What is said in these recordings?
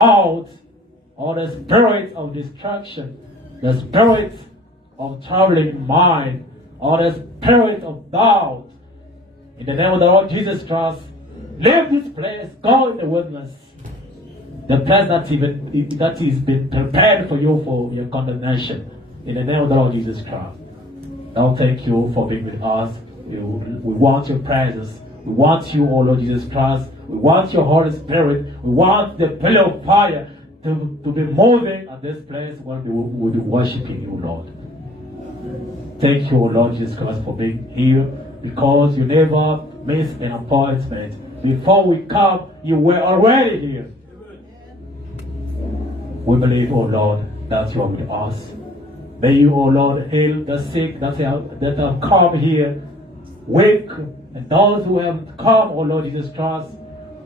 out all the spirit of destruction, the spirit of troubling mind, all the spirit of doubt. In the name of the Lord Jesus Christ, leave this place, go in the wilderness, the place that is been prepared for you for your condemnation. In the name of the Lord Jesus Christ. Lord, thank you for being with us. We want your presence. We want you, oh Lord Jesus Christ. We want your Holy Spirit. We want the pillar of fire to be moving at this place where we will be worshiping you, Lord. Thank you, oh Lord Jesus Christ, for being here, because you never miss an appointment. Before we come, you were already here. We believe, oh Lord, that you are with us. May you, oh Lord, heal the sick that have come here, weak, and those who have come, oh Lord Jesus Christ,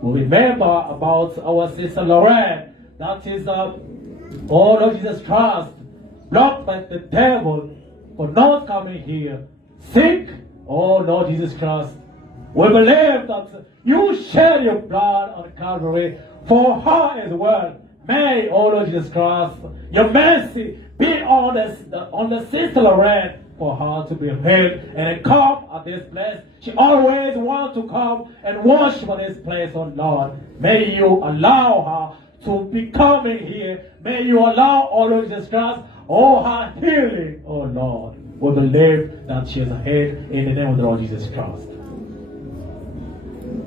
will remember about our sister Lorraine, that is, oh Lord Jesus Christ, blocked by the devil for not coming here, sick, oh Lord Jesus Christ. We believe that you shed your blood on Calvary for her as well. May, oh Lord Jesus Christ, your mercy be on the sister Lorraine, for her to be healed and come at this place. She always wants to come and worship at this place, oh Lord. May you allow her to be coming here. May you allow, oh Lord Jesus Christ, all her healing, oh Lord. We believe that she is healed in the name of the Lord Jesus Christ.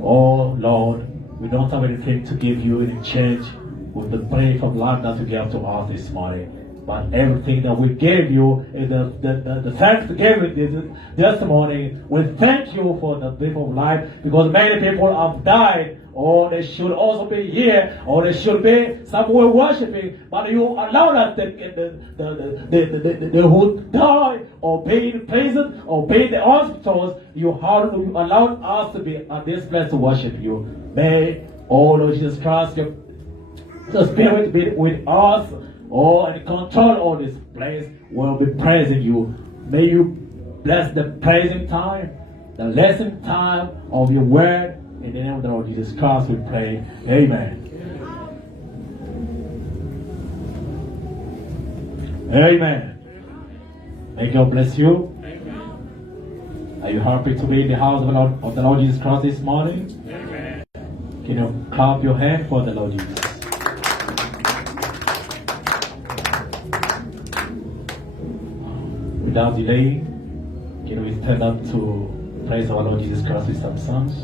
Oh Lord, we don't have anything to give you in exchange with the breath of life that you gave to us this morning. But everything that we gave you is the thanksgiving this morning. We thank you for the breath of life, because many people have died, or they should also be here, or they should be somewhere worshiping. But you allowed us the who died, or be in prison, or be in the hospitals. You allowed us to be at this place to worship you. May, oh Lord Jesus Christ, the Spirit be with us. Oh, and control all this place. We'll be praising you. May you bless the praising time, the lesson time of your word. In the name of the Lord Jesus Christ we pray. Amen. Amen. May God bless you. Amen. Are you happy to be in the house of the Lord Jesus Christ this morning? Amen. Can you clap your hand for the Lord Jesus? Without delay, can we stand up to praise our Lord Jesus Christ with some songs?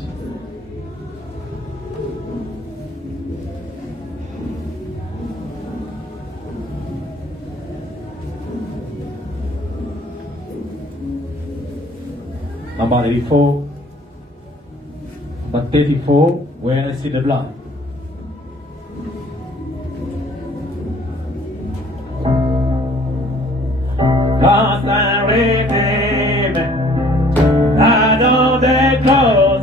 Number 84, but 34, when I see the blood. Lost and redeemed, I know the close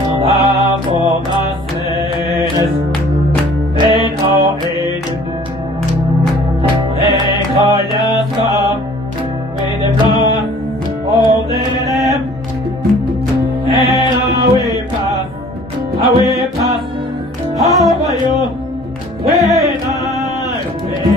on half of my sins, in all age, and call just come with the blood of the Lamb, and I will pass over you when I win.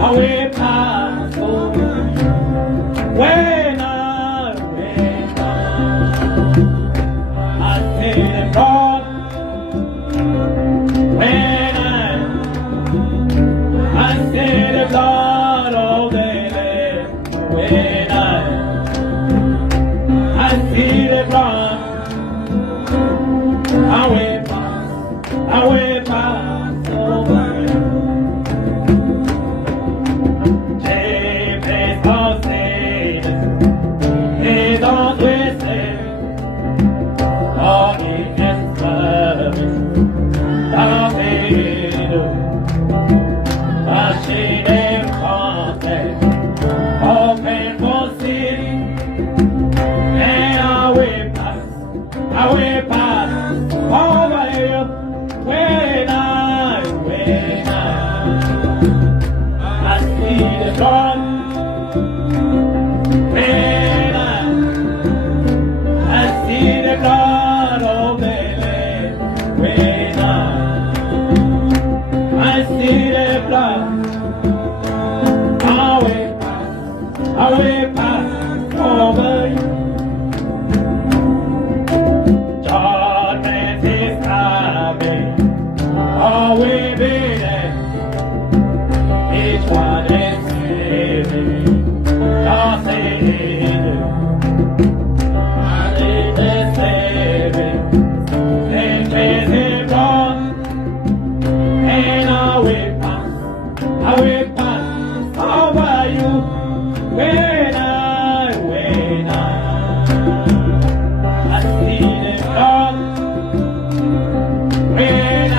I will pass over when I wake up. I see the blood when I see the blood of the Lamb when I see the blood. I will pass over. I will pass over you when I see the dawn. When I see the blood of the Lamb. When I see the blood, I will pass over you. Judgment is coming, I will be there. Each one is living, just saying, I need the saving, then face him on, and I will pass over you. When I see the dawn, when I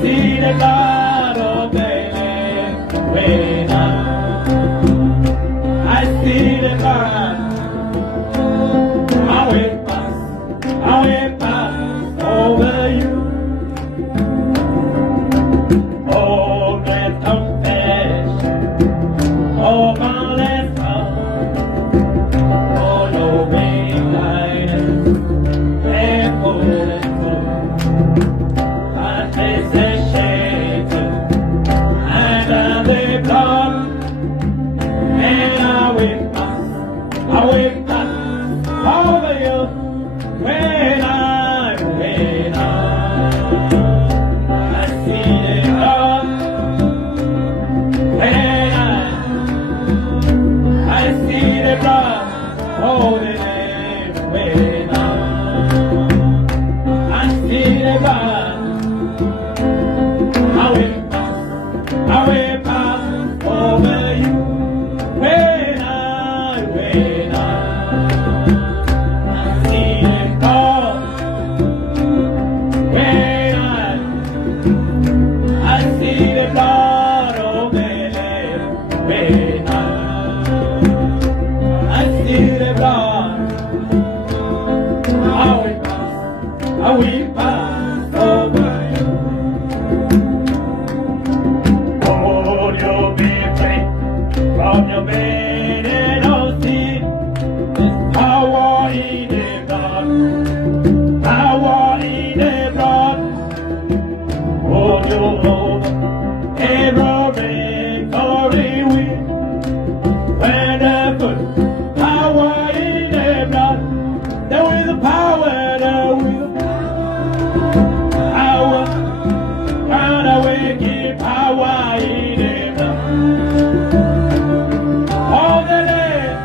see the blood of the Lamb, when I see the blood, I will pass over you. Oh, great confession. Oh, my left arm, oh, no vain guidance, and full and full. My face is shaken, and I live blood, and I will pass over you when I see the blood, when I see the blood holding it when I see the blood. I will pass over you when I see the blood. When I see the blood of the Lamb, when I see the blood, I will pass over you. Oh, you'll be free from your bed of sin. There's power in the blood, power in the blood. Oh, you'll over every victory win. When the foot power in the blood, there is a power, there is a power, and I will give power in the blood. All the land,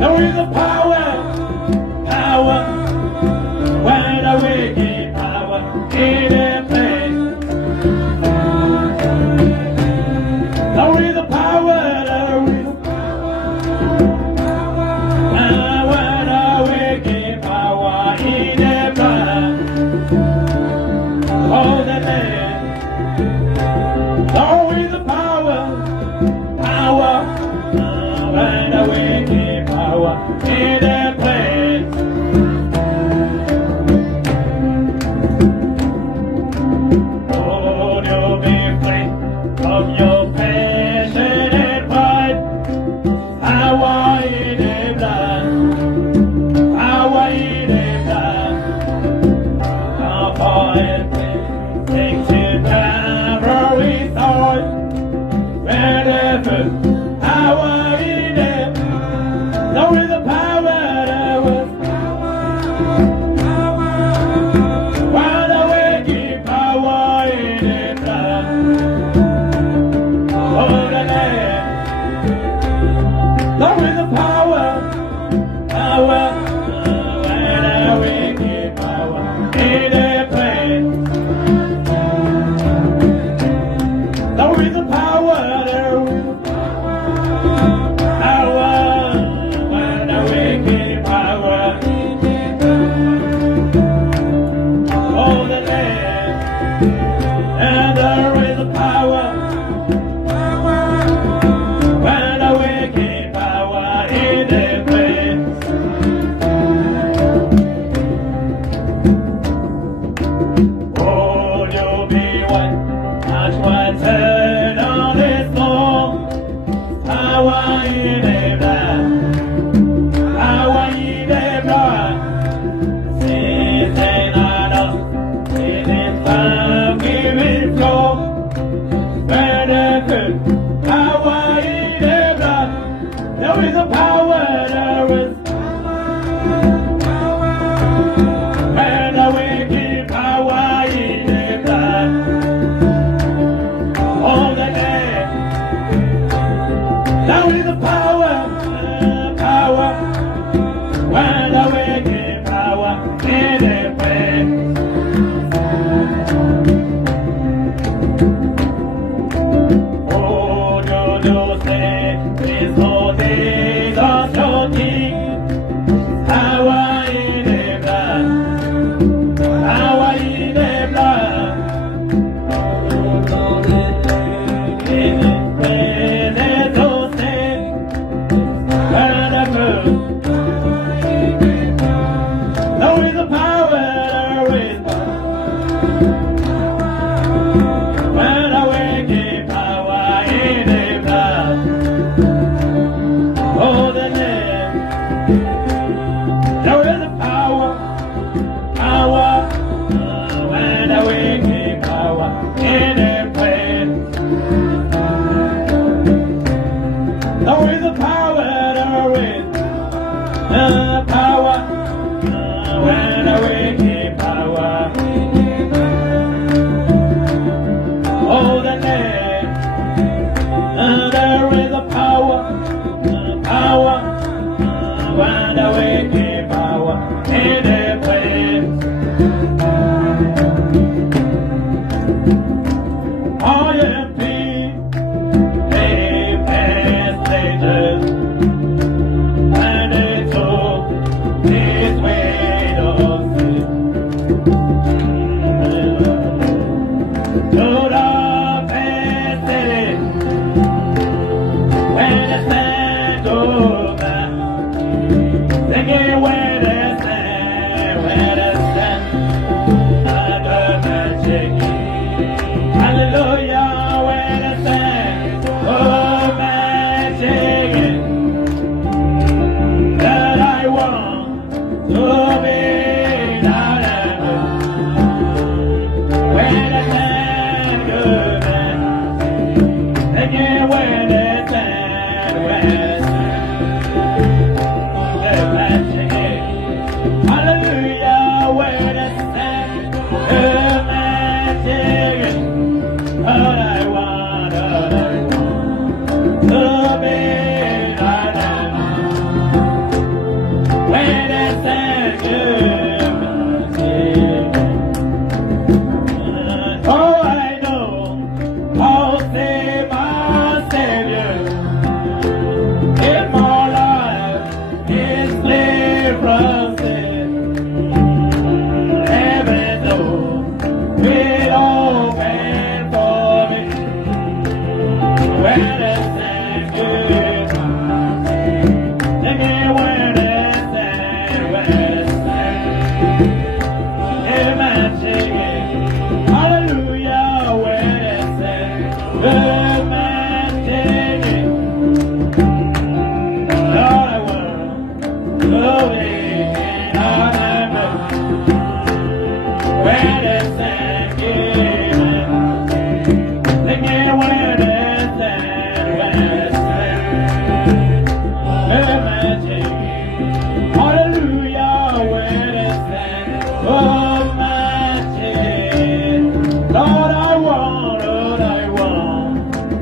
there is a power, power, when I will give power in the place. There is a power, there is a when I will give power in the blood. Oh, the land, there is a power, power, when I will give power in the place. Oh, you'll be free from your passion and pride. Power in the blood, power in the blood. Now for it takes you down we thought. Wherever power in the blood, there is a power, there was when I will give power in the blood. Oh, the land, there is a power, power, when I will give power in the place. There is a power, there is a power, when I will Power, when I wake in power. Oh, the name, there is a power, power, when I wake in power. In the place, I am peace, a passengers. And it took his way of sin to the passage when the sun goes down. Singing when the sun, under magic. Hallelujah, when the sun goes magic. That I want to be not ever. When the sun goes down, again when the sun west, the magic. Hallelujah, when the sun goes magic. All I want to be not ever. When the sun goes down, oh, I know I'll see my Savior in my life is free from sin. Heaven door will open for me when the sun goes down. Again when the sun west, imagine it. Hallelujah, when the sun imagine it. Lord, I want to be in heaven when the sun goes down. Again when the sun west, imagine. Hallelujah, when the sun of magic. Lord, I want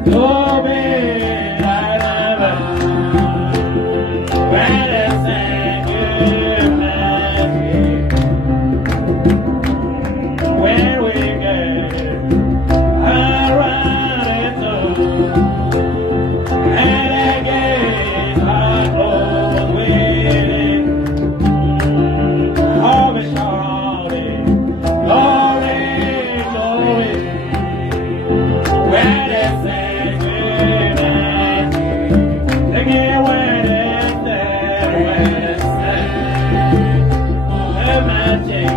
to be like heaven. When the sun goes down, when we get around it too, and again I close waiting. I'll be shouting, glory, glory. When the sun goes down, again when the sun, magic.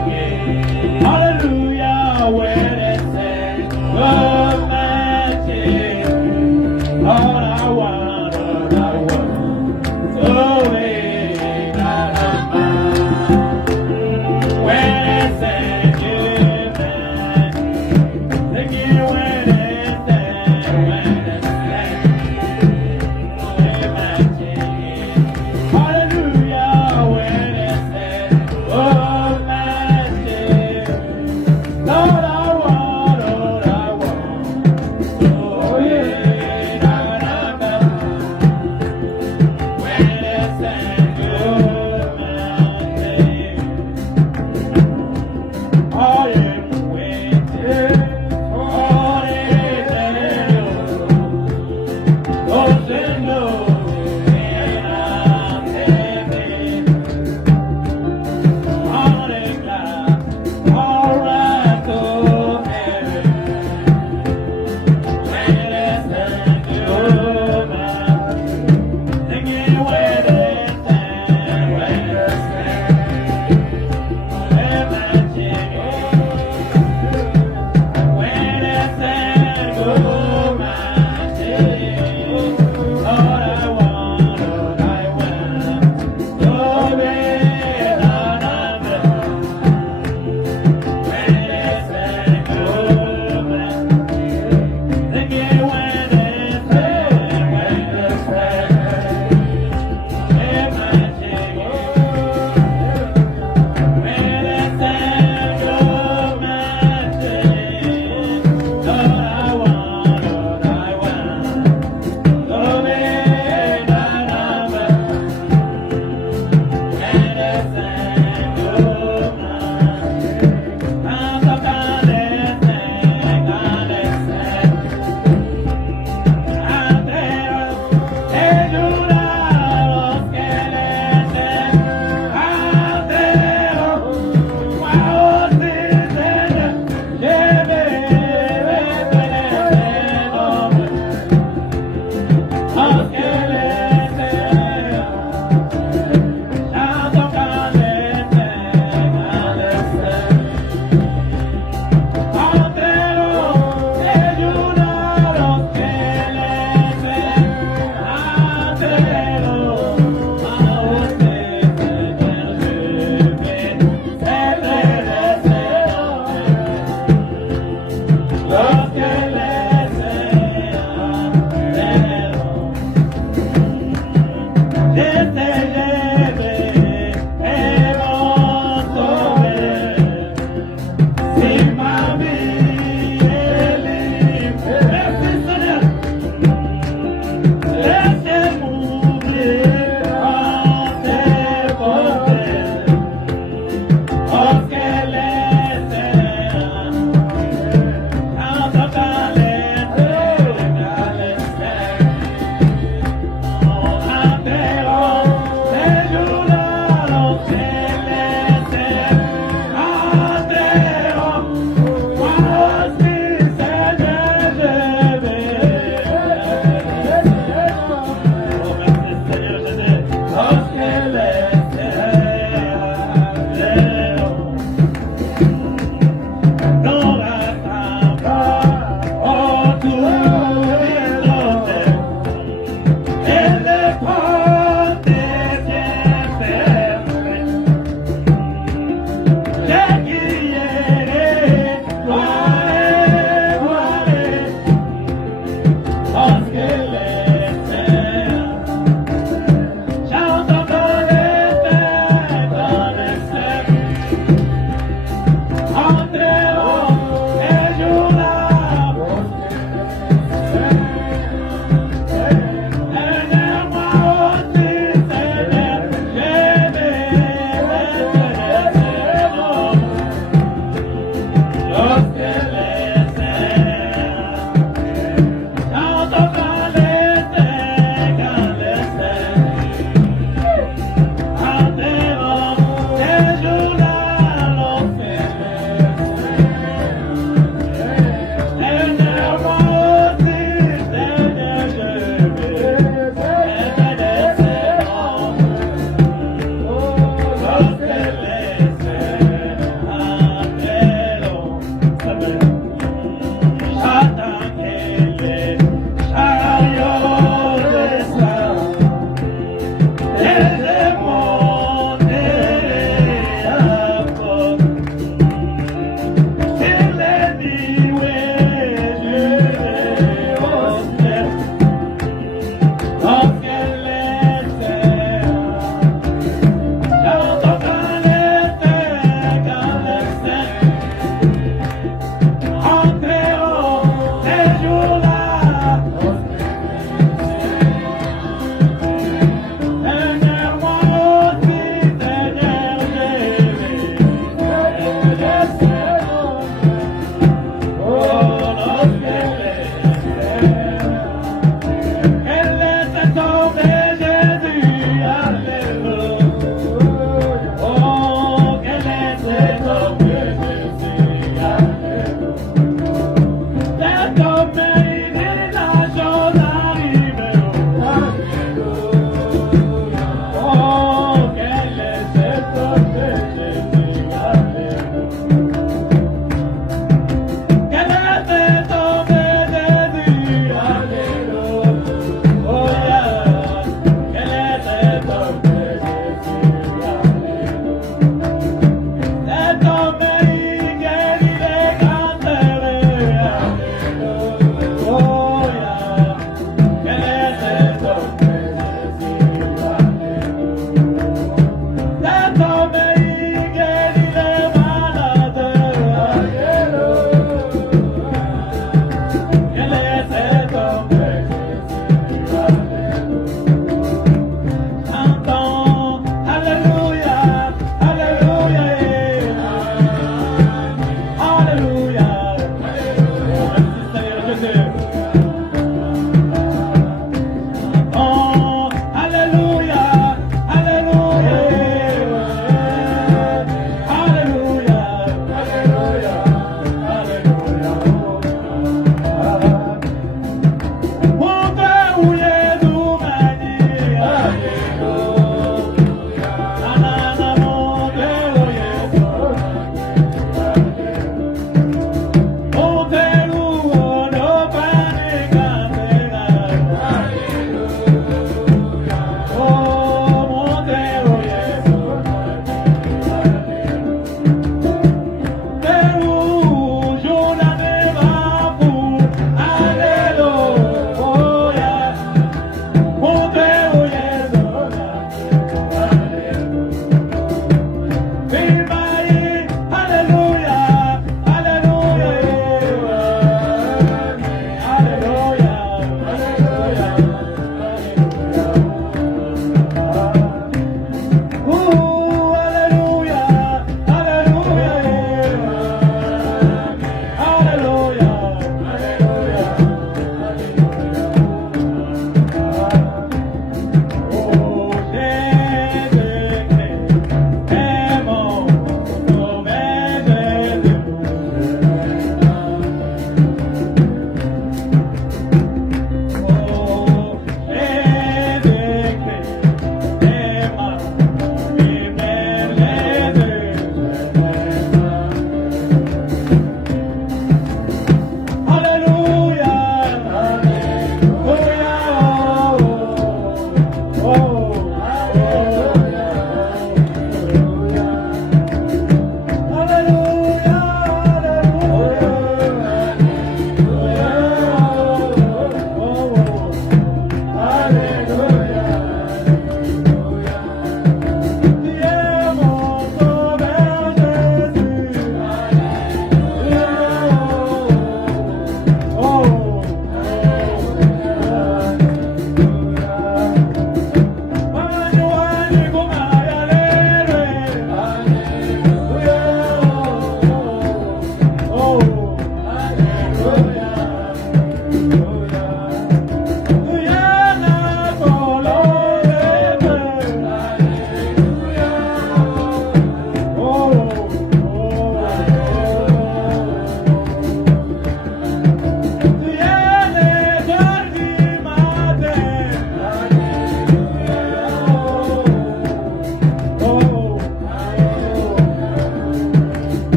Hallelujah, when the sun goes magic. All I want to be not a man. When the sun goes down, again when the sun, magic. Hallelujah, when the sun goes magic.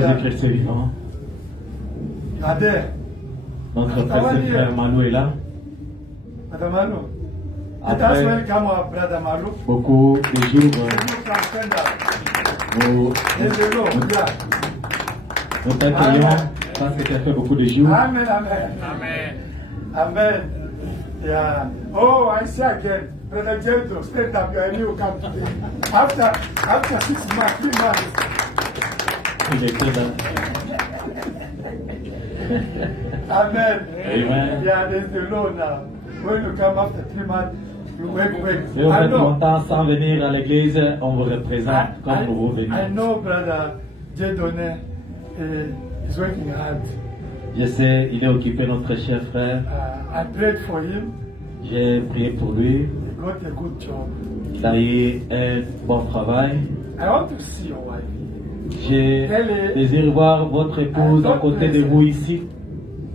Jésus-Christ est vivant. Adère. Notre petit frère Malou est là. Madame Malou. Après Welcome, brother Malou. beaucoup de jours, nous t'accueillons parce que tu as fait beaucoup de jours. Amen, amen. Amen. Amen. Yeah. Oh, I see again. Brother Jento, stand up. You are new come today. After 6 months, 3 months. Il était là. Amen. Amen. Yeah, there's the law now. When you come after 3 months, you wait. Si vous I faites know. longtemps sans venir à l'église, on vous représente comme nouveau venu. I know, brother Jedone is working hard. Je sais, il est occupé, notre cher frère. I prayed for him. J'ai prié pour lui. He got a good job. Il a eu un bon travail. I want to see your wife. J'ai désiré voir votre épouse à côté de vous ici.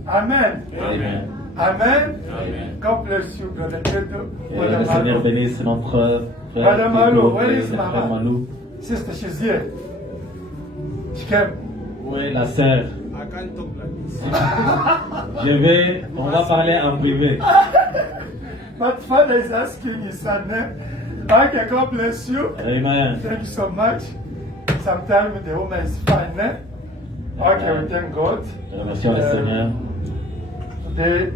Amen. Amen. Amen. God bless you, brother Jedone. Et le Seigneur bénisse notre frère. Madame Malou, where et is frère Mama? Malou. Sister, she's here. She came. Où est la sœur? I can't talk like this. On va parler en privé. But Father is asking his son, okay, God bless you. Amen. Thank you so much. Sometimes the woman is fine, Okay, we thank God. Remercions le Seigneur. Today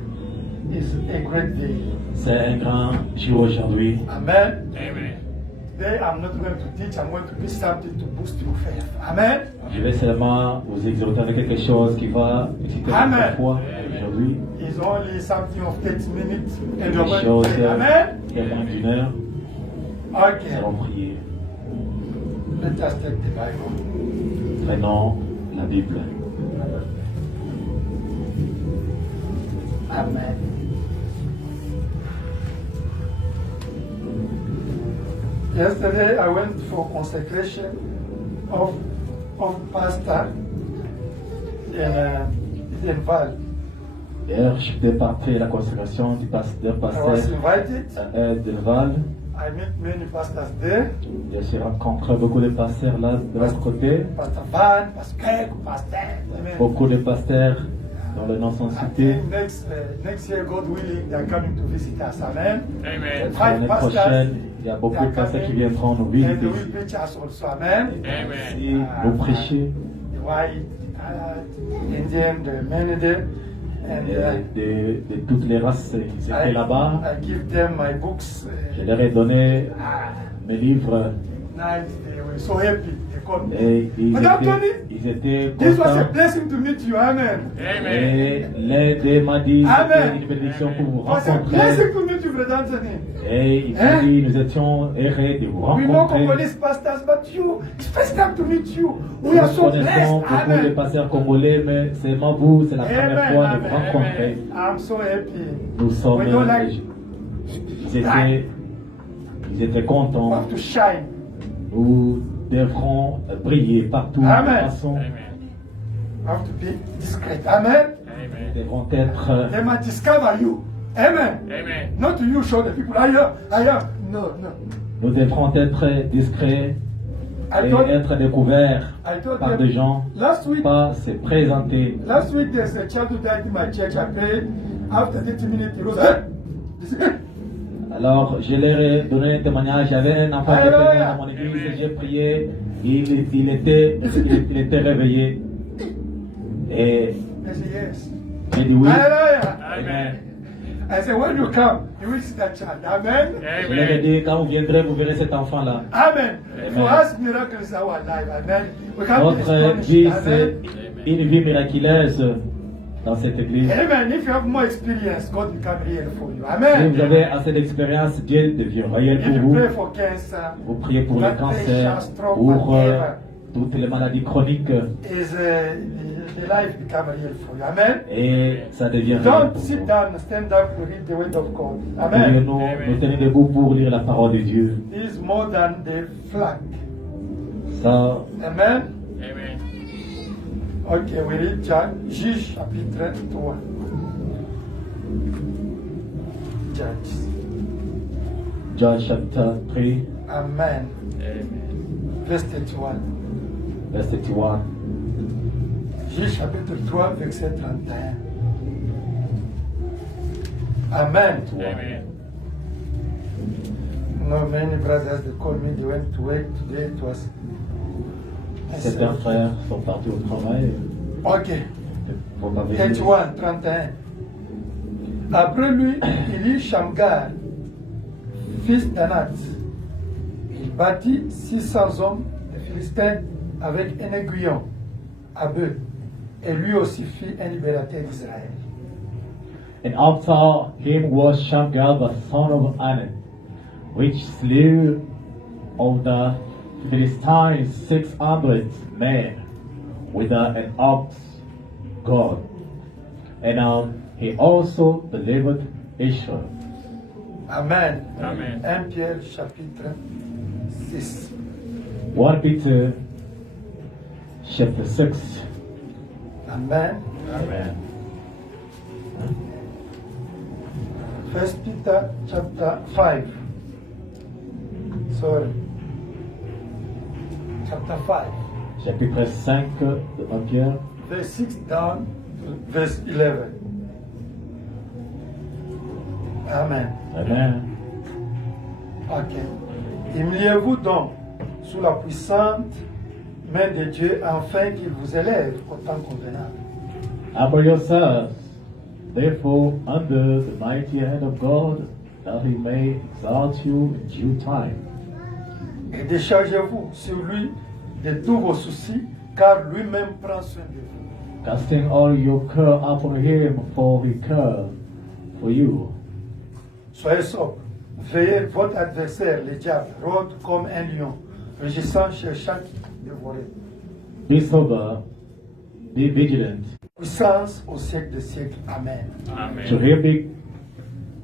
is a great day. C'est un grand jour aujourd'hui. Amen. Amen. Today I'm not going to teach, I'm going to be something to boost your faith. Amen. Je vais seulement vous exhorter avec quelque chose qui va exciter Amen. votre foi aujourd'hui. It's only something of 30 minutes and Quelque you're going chose to pray. Amen. qui est moins d'une heure. Nous Okay. allons prier. Let us take the Bible. Prenons la Bible. Amen. Yesterday I went for consecration of pastor in Val. Hier, j'étais parti à la consécration du pasteur I was pasteur invited. de Val. I met many pastors there. J'ai rencontré beaucoup de pasteurs là de l'autre côté. Pastor Van, Pastor Kek, Pastor. Amen. Beaucoup de pasteurs dont les noms sont I cités. think next year, God willing, they are coming to visit us. Amen. Amen. L'année prochaine, il y a beaucoup de pasteurs qui viendront nous And visiter they will ici. preach us also. Amen. Ici, nous prêcher. The white, Indian, the many there. And De toutes les races qui étaient là-bas. I give them my books. Je leur ai donné mes livres Nice. They were so happy. They called me. et Madame Tony, ils étaient this was a contents. blessing to meet you. Amen. Amen. Et l'un d'eux m'a dit c'était Amen. une bénédiction pour vous It was a rencontrer. blessing to meet you, Brother Anthony. Et il m'a dit nous étions heureux de vous We know rencontrer. Congolese pastors, but you, it's first time to meet you. We Nous are so connaissons blessed. beaucoup de Amen. pasteurs congolais, mais seulement vous, c'est la première fois de vous rencontrer. I'm so happy. Nous sommes. We don't like Ils étaient we contents. have to shine. Nous devrons briller partout. Amen. De toute façon, We have to be discreet. Amen. nous devrons être. They might discover you. Amen. Amen. Not you show the people. I am. No. Nous devrons être discrets I et told, être découverts I told par them des gens, last week. pas se présenter. Last week there's a child who died in my church. I prayed. After 30 minutes, he rose. Hey! Alors, je leur ai donné un témoignage. Il y avait un enfant qui était mort dans mon église et j'ai prié. Il était réveillé. Et I said yes. j'ai dit oui. Hallelujah. Amen. I said when you come, you will see that child. Amen. Je leur ai Amen. dit, quand vous viendrez, vous verrez cet enfant-là. Amen. Amen. For us, miracles are our life. Amen. We can't be Notre astonished. vie, Amen. c'est une vie miraculeuse dans cette église. Amen. If you have more experience, God will come here for you. Si Amen. vous avez assez d'expérience, Dieu devient réel If pour you vous. pray for cancer, Vous priez pour le blood cancer, pressure, stroke, pour whatever, toutes les maladies chroniques. is the life become real for you. Amen. Et ça devient réel Don't pour sit vous. down, stand up to read the word of God. Pouvez Amen. nous tenir debout pour lire la parole de Dieu. Is more than the flag. Ça, Amen. Amen. Ok, we read John, Juge chapitre 3. Judges. John chapter 3, Amen. Amen. Verse 31. verse 31. Juge chapitre 3, verset 31. Amen. Amen. No, many brothers, they called me, they went to work today, it was... Certains frères sont partis au travail. Ok, Pour ma venue. 31, 31. Après lui, il y eut Shamgar, fils d'Anat. Il bâtit 600 hommes de Philistins avec un aiguillon à bœuf. Et lui aussi fit un libérateur d'Israël. And after him was Shamgar the son of Anak, which slew of the Philistines 600 men with an ox goad. And he also delivered Israel. Amen. Amen. 1 Pierre chapitre 6. 1 Peter chapter 6. Amen. Amen. 1 Peter chapter 5. Sorry. Chapter 5. Chapitre 5 de 1 Pierre. Verse 6 down to verse 11. Amen. Amen. Ok. Humiliez-vous donc sous la puissante main de Dieu afin qu'il vous élève au temps convenable. Humble yourselves, therefore, under the mighty hand of God, that he may exalt you in due time. Et déchargez-vous sur lui de tous vos soucis, car lui-même prend soin de vous. Casting all your care upon him, for he cares for you. Soyez sobre. Veillez, votre adversaire, le diable, rôde comme un lion, rugissant cherchant qui dévorer. Be sober, be vigilant. Puissance au siècle des siècles. Amen. To Amen. him be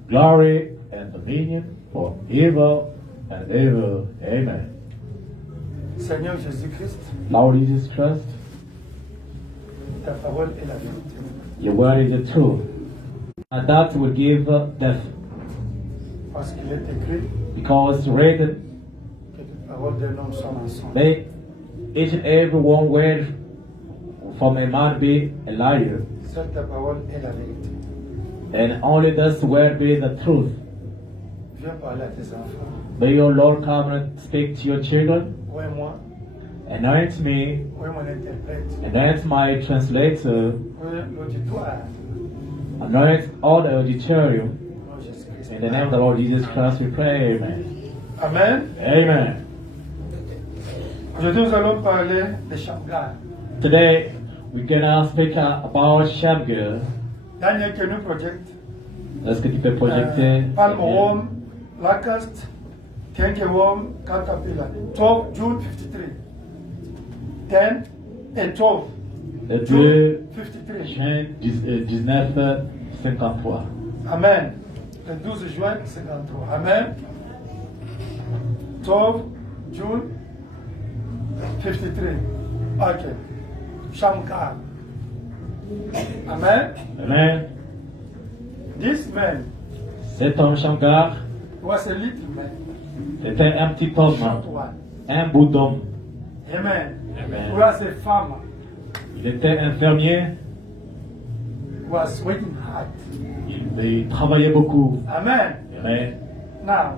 glory and dominion forever and ever. Amen. Seigneur Jésus-Christ, Lord Jesus Christ, ta parole est la vérité. your word is the truth. And that will give death, Parce qu'il est écrit because written, que les paroles d'un homme sont mensonges. may each and every one word from a man be a liar, Seule ta parole est la vérité. and only this word be the truth. Viens parler à tes enfants. May your Lord come and speak to your children. Oui, moi. Anoint me, Oui, mon interprète. anoint my translator, Oui, l'auditoire. anoint all the auditorium. Lord Jésus-Christ. In the name of the Lord Jesus Christ we pray, amen. Amen. Amen. Aujourd'hui, nous allons parler de Shamgar. Today we're gonna speak about Shamgar. Daniel Kenu Project. Est-ce que tu peux projeter? Palm Worm, Locust, Kenke Worm, Caterpillar. 12 June 53. 10 and 12 Le 2 June 53. juin 1953. Amen. Le 12 juin 53. Amen. 12 June 53. Ok. Shamgar. Amen. Amen. This man Cet homme Shamgar was a little man. était un petit homme, Short one. un bout d'homme. Amen. Amen. He was a farmer. Il était infirmier, He was working hard. il travaillait beaucoup. Amen. Amen. Now,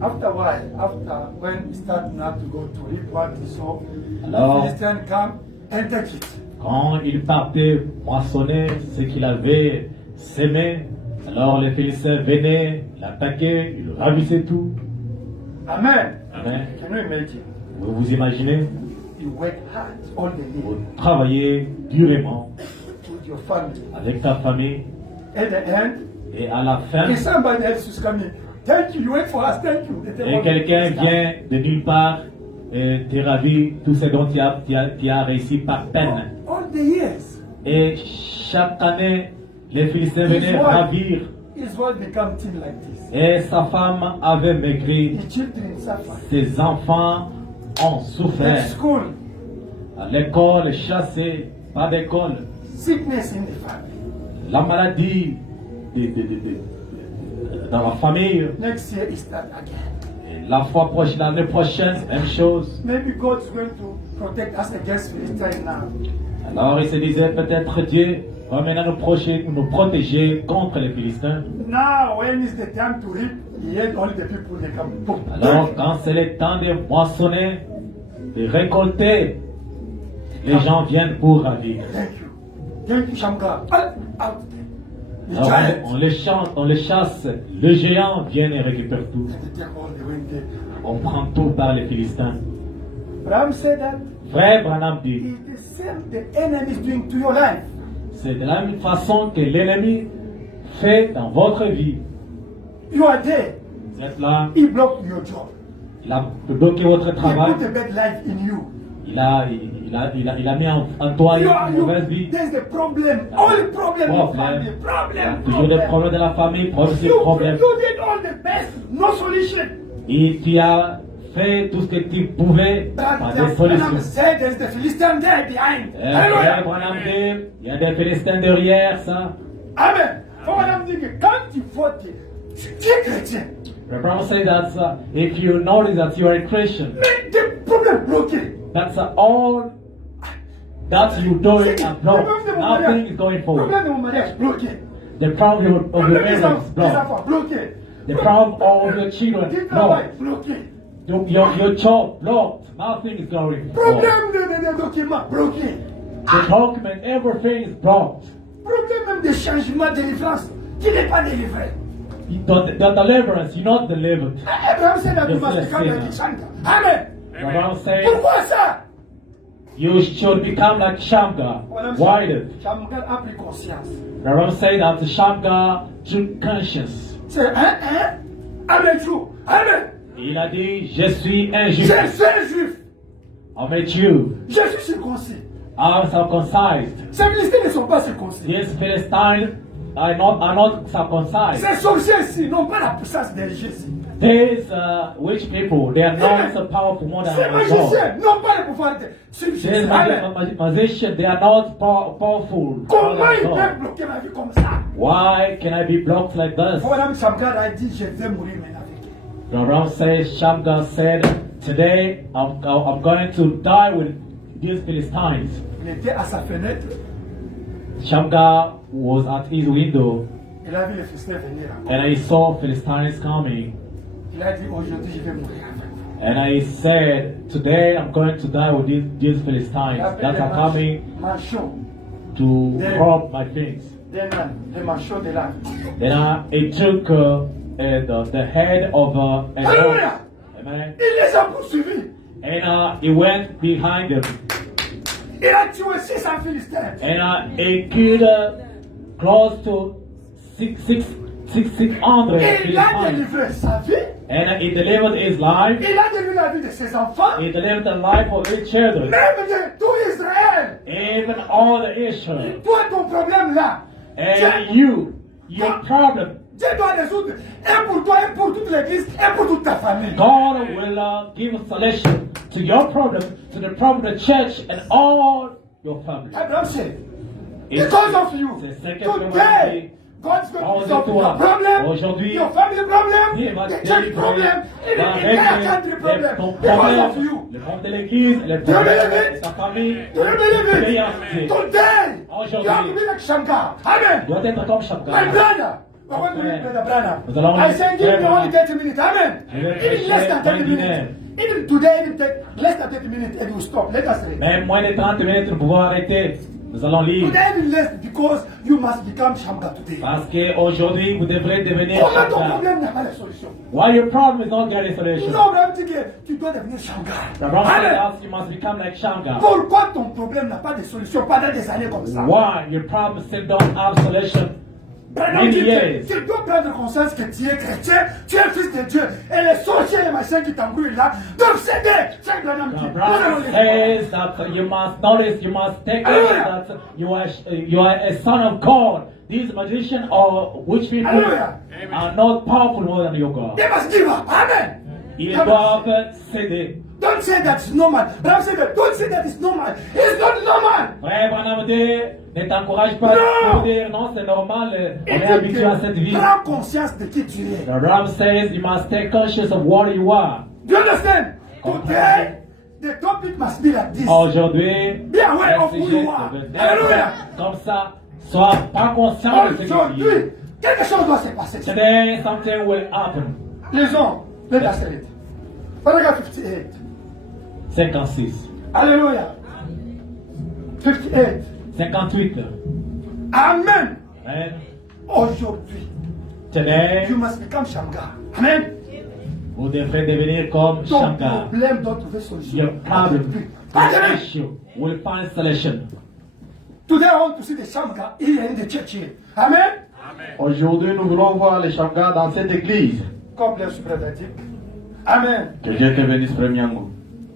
after a while, after when he started now to go to reap what he saw, Alors, Philistines come and take it. quand il partait moissonner ce qu'il avait sémé, alors les Philistins venaient, l'attaquaient, ils ravissaient tout. Amen. Amen. Can you imagine? Vous vous imaginez? You work hard all the Vous day travaillez durement with your family. avec ta famille At the end, et à la fin, if somebody else is coming, thank you, you wait for us, thank you. et quelqu'un vient de nulle part et te ravit tout ce dont tu as réussi par peine. All the years, Et chaque année, les Philistins venaient ravir. his wife become thin like this. Et sa femme avait maigri. His children suffer. Ses enfants ont At souffert. school, À l'école, chassés, pas d'école. sickness in the family. La maladie dans la famille. Next year, it start again. Et la fois prochaine, l'année prochaine, même chose. Maybe God is going to protect us against Philistines now. Alors il se disait peut-être Dieu va maintenant nous protéger contre les Philistins. Now, when is the time to reap, yet all the people they come. Boom. Alors quand c'est le temps de moissonner, de récolter, les gens viennent pour ravir. Thank you, Shamgar. Out. The Alors giant. on les chante, on les chasse, le géant vient et récupère tout. They take all the wind there. On prend tout par les Philistins. Abraham said that Frère Branham dit, it's the same the enemy is doing to your life. c'est de la même façon que l'ennemi fait dans votre vie. You are there. Vous êtes là, He blocked your job. il a bloqué votre He travail, put a bad life in you. il a mis en toi une mauvaise vie. There's the problem. Only problem in Problème. family. Il y a Problem. toujours des problèmes de la famille, problème You, sur problème. you did all the best. No solution. Et tu as fait tout ce que tu pouvais, pas des Branham solutions. said there's the Philistine there behind. Frère Hallelujah. Branham dit, il y a des Philistins derrière ça. Amen. Branham dit que quand tu votes, tu es chrétien. Branham said that if you notice that you are a Christian, Mais des problèmes bloqués. that's all that you doing and no, nothing is going forward. Problème de mon mariage bloqué. The problem of your Problème des marriage is blocked. enfants bloqué. The problem of your children Du blocked. travail bloqué. Your job blocked. Nothing is going forward. Problème de documents bloqué. The document, everything is blocked. Problème même de changement de délivrance qui n'est pas délivré. The deliverance, you're not delivered. Abraham said that you Yes, must yes, become yes. like Shamgar. Amen. Branham says Pourquoi ça? you should become like Shamgar. Why did? Shamgar a pris conscience. Branham said that Shamgar took conscience. C'est Amen. True. Amen. Il a dit, je suis un juif. Je suis un juif. I'm a Jew. Je suis circoncis. I'm circumcised. Ces Philistins ne sont pas circoncis. These Philistines are not circumcised. Ces sorciers-ci n'ont pas la puissance de Jésus. These witch people, they are not so powerful more than Ces God. magiciens n'ont pas le pouvoir de sur These Jésus. Amen. magicians, they are not powerful. Comment more ils than God. peuvent bloquer ma vie comme ça? Why can I be blocked like this? Madame Shamgar a dit, je vais mourir maintenant avec elle. Branham says, Shamgar said, today I'm going to die with these Philistines. Il était à sa fenêtre. Shamgar was at his window Il a vu les Philistins venir. and I saw Philistines coming. Il a dit, aujourd'hui, je vais mourir avec vous. And I said, today I'm going to die with these Philistines Il a that appelé are coming manchon. to rob my things. Les manchons de l'âme. Then he took the head of a Alléluia! Amen. Il les a poursuivis. And he went behind them. Il a tué 600 Philistins. And he killed close to 600 Il a Philistines. délivré sa vie. And he delivered his life. Il a délivré la vie de ses enfants. He delivered the life of his children. Même de tout Israël. Even all the Israel. Toi, ton problème là. And your problem, Dieu doit résoudre. Un pour toi, un pour toute l'église, un pour toute ta famille. God will give a solution to your problem, to the problem of the church and all your family. Abraham said, Et because of you, c'est ce que today, God's going to solve your problem, Aujourd'hui, your family problem, Dieu va the church problem, even va the entire country régler problem. ton Because of problème, you. le problème de l'église, le Do you problème believe de it? ta famille. Do you believe Dieu it? a- Today, Aujourd'hui. you have to be like Shamgar. Amen. doit être comme My Shamgar. brother. I want to read Brother Branham. Nous allons I say, give me lire- only 30 minutes. Amen. Je vais Even less than 30 prêcher minutes. Even today, even take less than 30 minutes, and we stop. Let us read. Même moins de 30 minutes, nous pouvons arrêter. Nous allons lire. Today, even less, because you must become Shamgar today. Parce qu'aujourd'hui, vous devrez devenir Comment ton Shamgar. problème n'a pas de solution? Why your problem is not getting solution? Non, Abraham dit que tu dois devenir Shamgar. Abraham said Amen. that you must become like Shamgar. Pourquoi ton problème n'a pas de solution pendant des années comme ça? Why your problem still don't have solution? Branham dit que Yes. tu dois prendre conscience que tu es chrétien, tu es fils de Dieu, et les sorciers et les machins qui t'embrouillent là doivent céder. C'est Branham dit. Nous allons Abraham lire. says that you must notice, you must take Hallelujah. notice that you are a son of God. These magicians or witch people Hallelujah. are not powerful more than your God. They must give up. Amen. Ils doivent céder. Don't say that's normal. Branham said that. Don't say that it's normal. It's not normal. Frère Branham dit, ne t'encourage pas Non. à dire non, c'est normal, on Il est dit habitué à cette que vie. prends conscience de qui tu es. Abraham says you must take conscious of what you are. Do you understand? Today, the topic must be like this. Aujourd'hui, Be aware of le who sujet, you are. c'est de Alléluia. naître comme ça. Sois pas conscient de ce que tu Aujourd'hui, es. quelque chose doit se passer. Today, something will happen. Lisons, let us read. Paragraph 58. 56. Alléluia. 58. 58. Amen. Amen. Aujourd'hui, Today, you must become Shamgar. Amen. vous devrez devenir comme Ton Shamgar. problème doit trouver solution. Your problem, Pas de your même. issue will find solution. Today I want to see the Shamgar here in the church here. Amen. Aujourd'hui, nous voulons voir les Shamgar dans cette église. God bless you, brother Dick. Amen. Que Dieu te bénisse premièrement.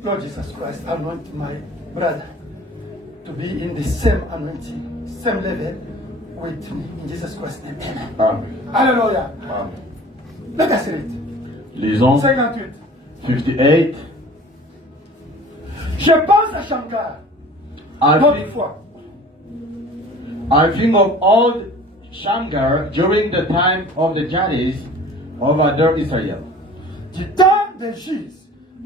Lord Jesus Christ, anoint my brother to be in the same anointing, same level with me. In Jesus Christ's name. Amen. Amen. Hallelujah. Amen. Let us read. Lisons 58. 58. Je pense à Shamgar. I D'autres think, fois. I think of old Shamgar during the time of the judges over Israel. Du temps des juges,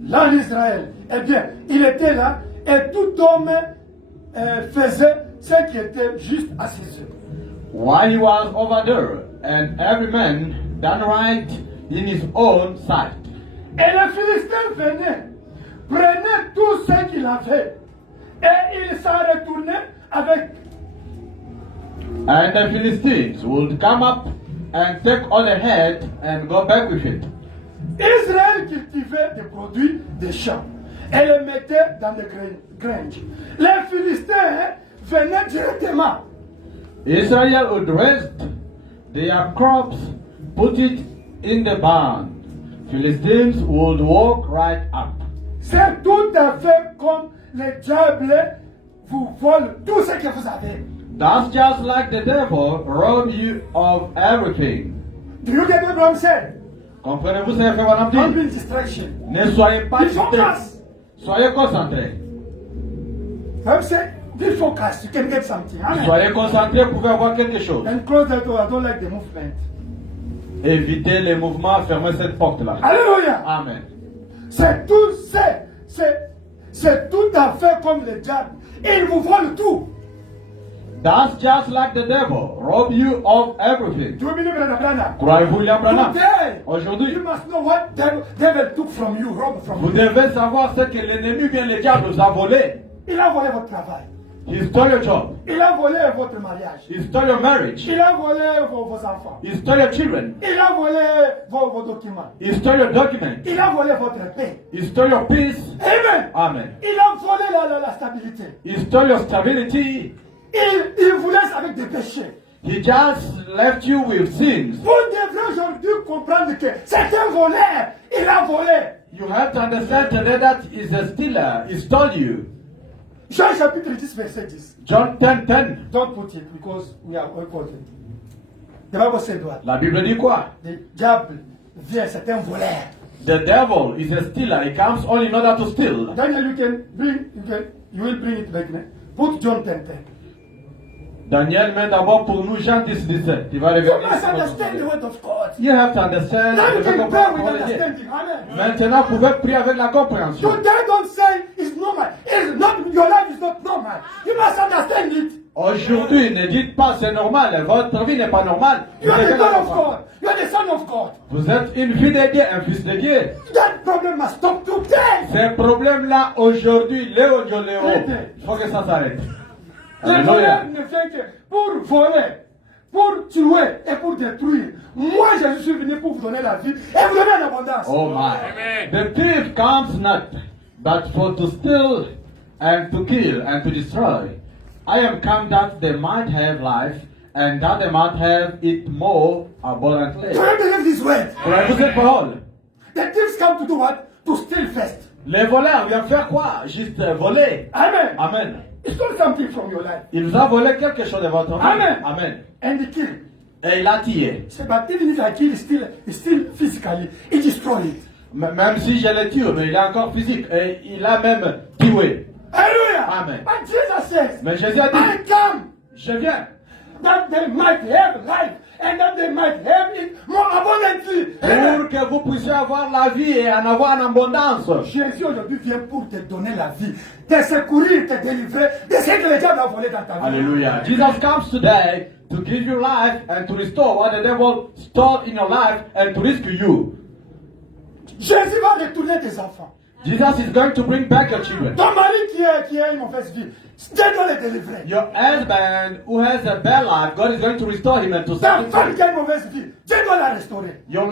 là en Israël, eh bien, il était là et tout homme faisait ce qui était juste à ses yeux. While he was over there, and every man done right in his own sight. Et les Philistins venaient, prenaient tout ce qu'il avait et ils s'en retournaient avec. And the Philistines would come up and take all the head and go back with it. Israël cultivait des produits des champs et les mettait dans des granges. Les Philistins venaient directement. Israel would raise their crops, put it in the barn. Philistines would walk right up. C'est tout à fait comme le diable vous vole tout ce que vous avez. That's just like the devil robbed you of everything. Do you get what I'm saying? Comprenez-vous ce que Madame Don't be dit? in distraction. Ne soyez pas Be focused. distraits. Soyez concentrés. I'm saying, be focused. You can get something. Amen. Soyez concentrés, vous pouvez avoir quelque chose. And close that door. I don't like the movement. Évitez les mouvements, fermez cette porte-là. Alléluia. Amen. C'est tout à fait comme le diable. Il vous vole tout. That's just like the devil rob you of everything. Do you believe Brother Branham? Croyez-vous, William Branham? Today, Aujourd'hui, you must know what devil took from you, robbed from vous you. devez savoir ce que l'ennemi, bien le diable, vous a volé. Il a volé votre travail. He stole your job. Il a volé votre mariage. He stole your marriage. Il a volé vos enfants. He stole your children. Il a volé vos documents. He stole your documents. Il a volé votre paix. He stole your peace. Amen. Amen. Il a volé la stabilité. He stole your stability. Il vous laisse avec des péchés. He just left you with sins. Vous devrez aujourd'hui comprendre que c'est un voleur. Il a volé. You have to understand today that he's a stealer. He stole you. Jean chapitre 10, verset 10. John 10:10. Don't put it because we are important. The Bible said what? La Bible dit quoi? Le diable vient, c'est un voleur. The devil is a stealer. He comes only in order to steal. Daniel, you will bring it back. Put John 10:10. Daniel met d'abord pour nous Jean 10:17. Il va You revenir. must understand the word of God. You have to understand. Now you Vous devez can pray with comprendre les dieux. understanding. Amen. Maintenant, vous pouvez prier avec la compréhension. Today don't say it's normal. It's not, your life is not normal. You must understand it. Aujourd'hui, ne dites pas c'est normal. Votre vie n'est pas normale. You are Vous the devez la God of comprendre. God. You are the Son of God. Vous êtes une fille de Dieu, un fils de Dieu. That problem must stop today. Ces problèmes-là, aujourd'hui, Léo, il faut que ça s'arrête. Le Alléluia. voleur ne fait que pour voler, pour tuer et pour détruire. Moi, Jésus suis venu pour vous donner la vie et vous donner en abondance. Oh my. The thief comes not, but for to steal and to kill and to destroy. I am come that they might have life and that they might have it more abundantly. Do you believe this word? Croyez-vous cette parole? The thieves come to do what? To steal first. Les voleurs viennent faire quoi? Juste voler. Amen. Amen. He stole something from your life. Il vous a volé quelque chose de votre vie. Amen. Amen. And he killed. Et il a tué. So, but even if I kill, he still physically, he destroyed it. Même si je le tue, mais il est encore physique. Et il a même tué. Hallelujah. Amen. But Jesus says, Mais Jésus a I dit, come je viens that they might have life and that they might have it more abundantly. Amen. Pour que vous puissiez avoir la vie et en avoir en abondance. Jésus aujourd'hui vient pour te donner la vie, te secourir, te délivrer de ce que le diable a volé dans ta vie. Hallelujah. Jesus comes today to give you life and to restore what the devil stole in your life and to rescue you. Jésus va retourner tes enfants. Jesus is going to bring back your children. Ton mari qui a une mauvaise vie, Dieu doit le délivrer. Your husband who has a bad life, God is going to restore him and to Ta set him femme free. qui a une mauvaise vie, Dieu doit la restaurer. Your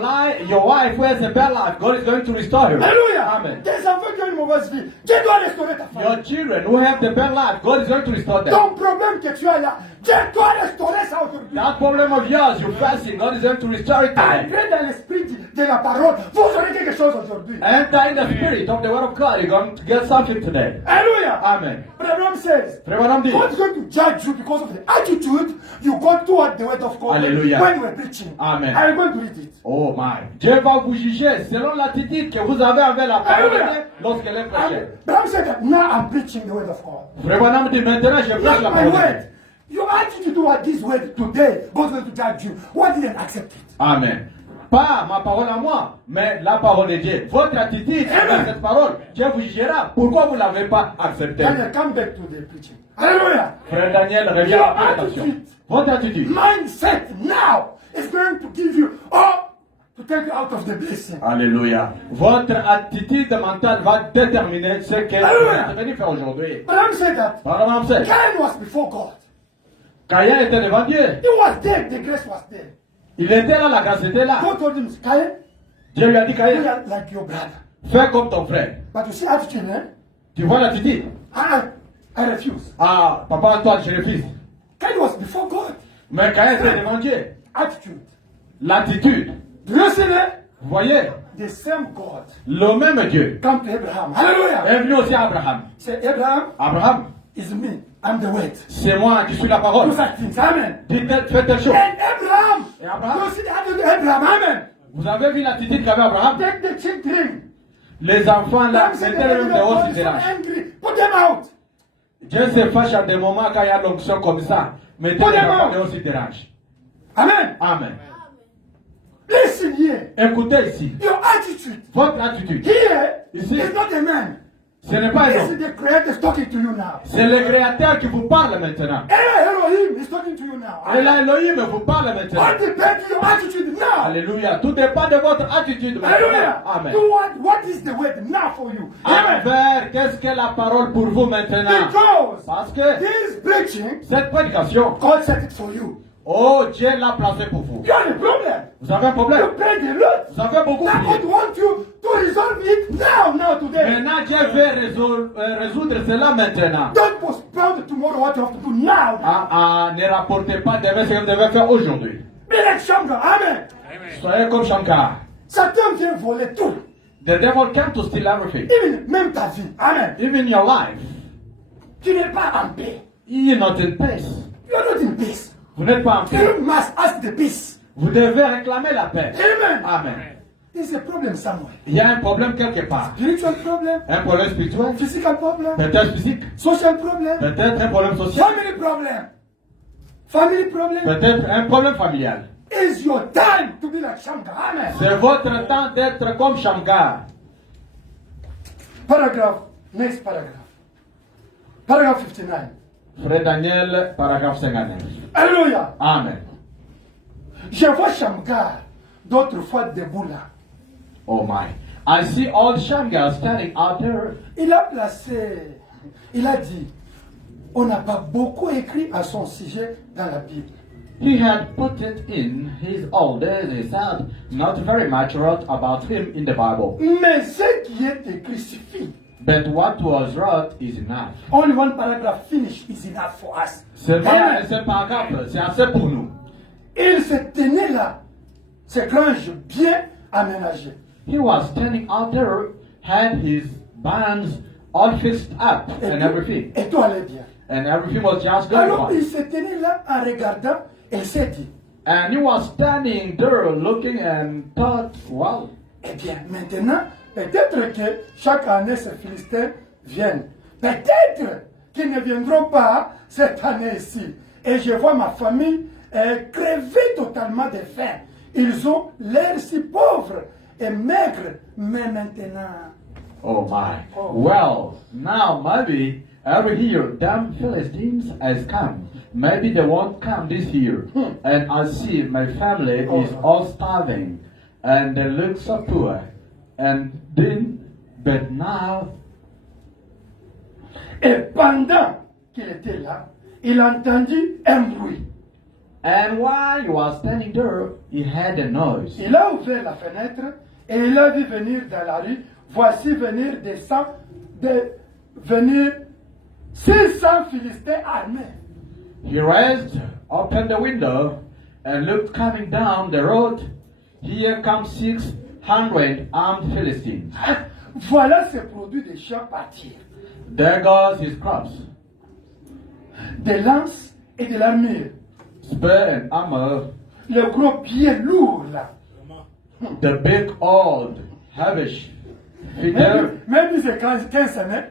wife who has a bad life, God is going to restore her. Alléluia. Amen. Tes enfants qui ont une mauvaise vie, Dieu doit restaurer ta Your femme. children who have the bad life, God is going to restore them. Ton problème que tu as là, Dieu doit restaurer ça aujourd'hui. That problem of yours, you're fasting, God is going to restore it today. Entrez dans l'esprit de la parole, vous aurez quelque chose aujourd'hui. Enter in the spirit of the word of God, you're going to get something today. Alléluia. Amen. Proverbe says, Prévenant dit. God's going to judge you because of the attitude you got toward the word of God Hallelujah. when you were preaching. Amen. I'm going to read it. Oh my. Dieu va vous juger selon l'attitude que vous avez envers la parole de Alléluia. Dieu lorsqu'elle est prêchée. Bible said that now I'm preaching the word of God. Prévenant dit maintenant je prêche Not la my parole de Dieu. word. Your attitude toward this word today, God's going to judge you. Why didn't accept it? Amen. Pas ma parole à moi, mais la parole de Dieu. Votre attitude envers cette parole, Dieu vous jugera. Pourquoi vous ne l'avez pas acceptée? Daniel, come back to the preaching. Hallelujah. Frère Daniel, reviens Your à la prédication. attitude. Votre attitude. Mindset now is going to give you all to take you out of the blessing. Alléluia. Votre attitude mentale va déterminer ce que Alléluia. vous êtes venu faire aujourd'hui. Bible said that Par exemple, c'est Cain was before God. Caïn était devant Dieu. He was there. The grace was there. Il était là, la grâce était là. God told him, Cain, Dieu lui a dit, be Caïn, like your brother. fais comme ton frère. But you see attitude, eh? Tu vois l'attitude? I refuse. Ah, papa Antoine, je refuse. Cain was before God. Mais Caïn était devant Dieu. Attitude. L'attitude. Do you see that? Vous voyez? The same God Le même Dieu come to Abraham. Hallelujah. est venu aussi à Abraham. Say, Abraham Abraham, is me. I'm the word. c'est moi qui suis la parole. Do such things. Amen. Dites telle, faites telle chose. And Abraham. Et Abraham, You see the attitude of Abraham. Amen. vous avez vu l'attitude qu'avait Abraham? Take the children. Les enfants là, Bible said mettez the le Lord dehors God du is so village. angry. Put them out. Dieu se fâche à des moments quand il y a l'onction comme ça. Mettez les enfants dehors du dérange. Amen. Amen. Listen here. Écoutez ici. Your attitude Votre attitude. here Ici. is not a man. Ce n'est pas un This homme. is the Creator talking to you now. C'est le Créateur qui vous parle maintenant. Elohim is talking to you now. Et l'Elohim vous parle maintenant. All depends on your attitude now. Alléluia. Tout dépend de votre attitude maintenant. Hallelujah. Amen. Do what is the word now for you? Amen. Envers, qu'est-ce que la parole pour vous maintenant? Because Parce que this preaching, cette prédication, God set it for you. oh, Dieu l'a placée pour vous. You have a problem. Vous avez un problème. You prayed a lot. Vous avez beaucoup Now prié. God wants you to resolve it now, today. Maintenant, Dieu veut résoudre cela maintenant. Don't postpone tomorrow what you have to do now. Ne rapportez pas demain ce que vous devez faire aujourd'hui. Be like Shamgar. Amen. Soyez comme Shankar. Satan vient voler tout. The devil came to steal everything. Even même ta vie. Amen. Even your life. Tu n'es pas en paix. You're not in peace. You are not in peace. Vous n'êtes pas en paix. You must ask the peace. Vous devez réclamer la paix. Amen. Amen. There's a problem somewhere. Il y a un problème quelque part. Spiritual problem, Un problème spirituel, physical problem, peut-être physique, social problem, peut-être un problème social, family problem. Family problem peut-être un problème familial. is your time to be like Shamgar. Amen. C'est votre temps d'être comme Shamgar. Paragraph, next paragraph. Paragraph 59. Frère Daniel, paragraphe 59. Alléluia. Amen. Je vois Shamgar d'autres fois debout là. Oh my. I see old Shamgar standing out there. Il a placé, il a dit, on n'a pas beaucoup écrit à son sujet dans la Bible. He had put it in his old days. He said not very much wrote about him in the Bible. Mais ce qui est écrit suffit. But what was wrote is enough. Only one paragraph finished is enough for us. Seulement Amen. un seul paragraphe, c'est assez pour nous. Il se tenait là, ce grange bien aménagé. He was standing out there, had his bands all fixed up and everything. Et tout allait bien. And everything was just going Alors il fine. se tenait là en regardant et s'est dit, And he was standing there looking and thought, well, eh bien maintenant, peut-être que chaque année ces Philistins viennent. Peut-être qu'ils ne viendront pas cette année ici. et je vois ma famille crever totalement de faim. Ils ont l'air si pauvres et maigres, mais maintenant... Oh my. Oh. Well, now maybe over here, damn Philistines has come. Maybe they won't come this year. And I see my family is all starving. And they look so poor. And then, but now, Et pendant qu'il était là, il entendit un bruit. and while he was standing there, he heard a noise. Il a ouvert la fenêtre et il a vu venir dans la rue, voici venir venir 600 Philistins armés. He raised, opened the window, and looked coming down the road. Here come 600 armed Philistines. Voilà ces produits des champs partir. There goes his crops, Des lances et de l'armure. spear and armor, Le gros pied lourd là. the big old Havish figure. Maybe it's a cancer, man.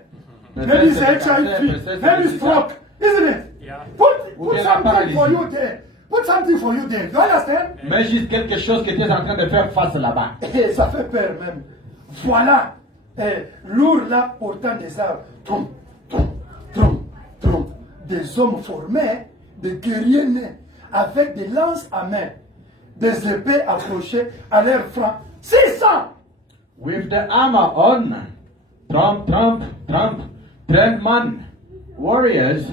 Maybe it's HIV. Maybe it's stroke. Isn't it? Yeah. Put something for you there. Put something for you there. Do you understand? Mais juste quelque chose qui était en train de faire face là-bas. Et ça fait peur même. Voilà. Lourd là, portant des armes. Trom, trom, trom, trom. Des hommes formés, des guerriers nés, avec des lances à main, des épées accrochées à leur franc. 600! With the armor on, trump, trump, trump, trained men, warriors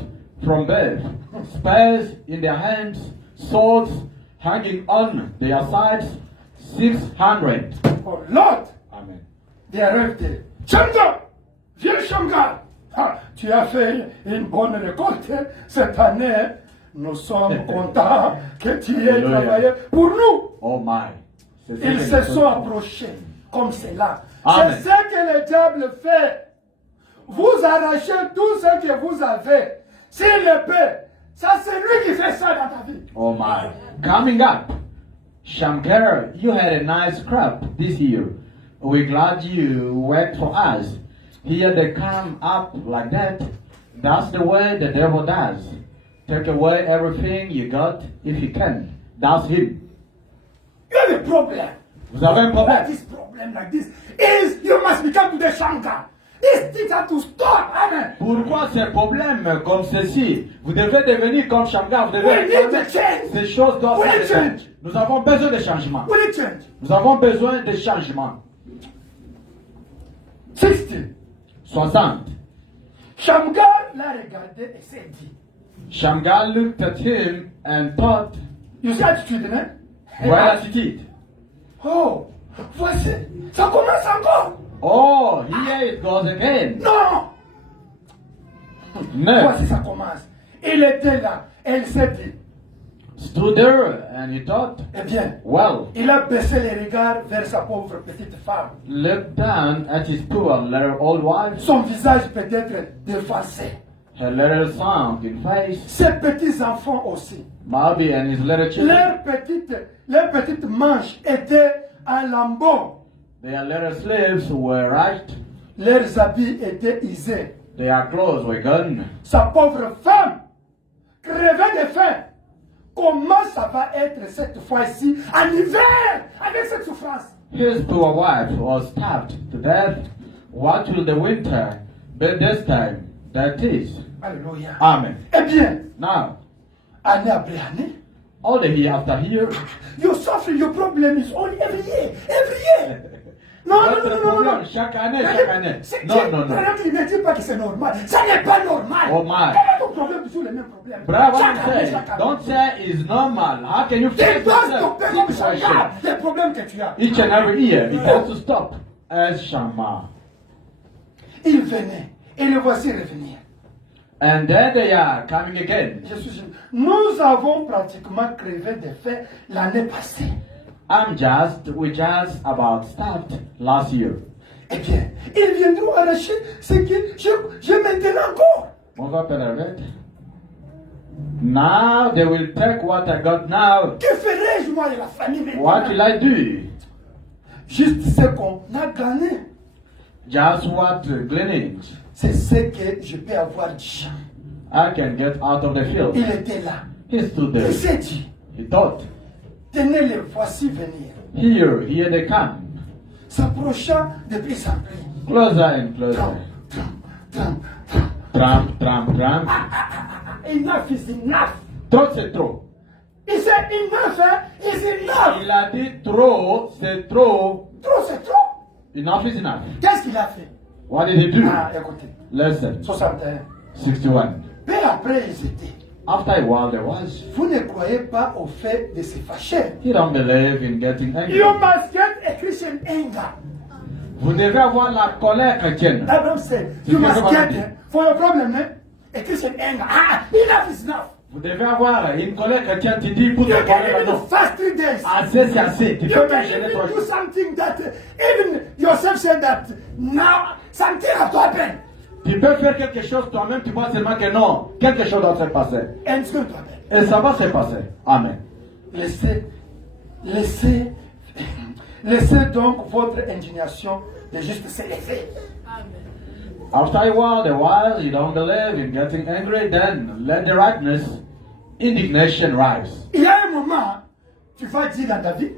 from birth, spears in their hands, swords hanging on their sides, 600. Oh Lord! Amen. They arrived there. Shamgar! Viens Shamgar! Ah, tu as fait une bonne récolte cette année. Nous sommes contents que tu aies Alléluia. travaillé pour nous. Oh my. C'est ce Ils que se nous sont sommes. approchés comme cela. Amen. C'est ce que le diable fait. Vous arrachez tout ce que vous avez. S'il le peut, ça c'est lui qui fait ça dans ta vie. Oh my. Coming up, Shamgar, you had a nice crop this year. We're glad you worked for us. Here they come up like that. That's the way the devil does. Take away everything you got if you can. That's him. You have a problem. Vous avez un What problème? is problem like this is you must become to the Shankar. These things have to stop. Amen. Pourquoi ces problèmes comme ceci? Vous devez devenir comme Shamgar. Vous We devez need to change. Ces choses doivent We se change. faire. Nous avons besoin de changement. We need change. Nous avons besoin de changement. 60. 60. Shamgar l'a regardé et s'est dit. Shamgar looked at him and thought, You see attitude, hein? voilà attitude. Oh, voici. Ça commence encore. Oh, here it goes again. Non. Neuf. Voici ça commence. Il était là. Elle s'est dit. Stood there and he thought, Eh bien, well, il a baissé les regards vers sa pauvre petite femme. looked down at his poor little old wife, Son visage peut-être défoncé. her little sunken face, Ses petits enfants aussi. Maybe and his little children. Leurs petites manches étaient en lambeaux. Their little sleeves were right, Leurs habits étaient usés. their clothes were gone. Sa pauvre femme crevait de faim. Comment ça va être cette fois-ci en hiver avec cette souffrance? His poor wife was starved to death. What will the winter be this time? That is. Alléluia. Amen. Eh bien, Now, année après année, all the year after year, your suffering, your problem is only every year. Every year. Non, non, Votre non, non, non, non. problème, chaque année, chaque année. C'est Non, non, non. Ne dis pas que c'est normal. Ça n'est pas normal. Oh my. Comment ton problème toujours le même problème? Bravo, Chaque année, say, chaque année. don't say it's normal. How can you Tu face dois the stopper comme situation? Shamgar les problèmes que tu as. Each and every year, it has to stop as Shammah. Il venait et le voici revenir. And then they are coming again. Nous avons pratiquement crevé de faim l'année passée. We just about stopped last year. Eh bien, ils viendront arracher ce que j'ai maintenant encore. On va permettre. Now they will take what I got now. Que ferai-je moi et la famille maintenant? What will I do? Juste ce qu'on a gagné. Just what gleanings C'est ce que je peux avoir du champ. I can get out of the field. Il était là. He stood there. Il s'est dit, He thought, tenez-les, voici venir. here they come. S'approchant de plus en plus. Closer and closer. Tram, tram, tram. Tramp, tramp, tramp. Enough is enough. Trop, c'est trop. Il said enough is enough. Il a dit trop, c'est trop. Trop, c'est trop. Enough is enough. Qu'est-ce qu'il a fait? What did he do? Ah, écoutez. Listen, 61. 61. Peu après, ils étaient. After a while there was, Vous ne croyez pas au fait de se fâcher. you don't believe in getting angry. You must get a Christian anger. Vous devez avoir la colère chrétienne. Abraham said, you must get for your problem, a Christian anger. Ah, enough is enough. Vous devez avoir une colère chrétienne qui dit pour You te can parler even maintenant. fast 3 days. Assez, c'est assez. Tu You peux can même gêner even trois do jours. something that even yourself said that now something has to happen. Tu peux faire quelque chose toi-même, tu penses seulement que non. Quelque chose doit se passer. And it's going to happen. Et ça va se passer. Amen. Laissez donc votre indignation de juste s'élever. After a while you don't believe in getting angry, then let the rightness, indignation rise. Il y a un moment, tu vas dire dans ta vie,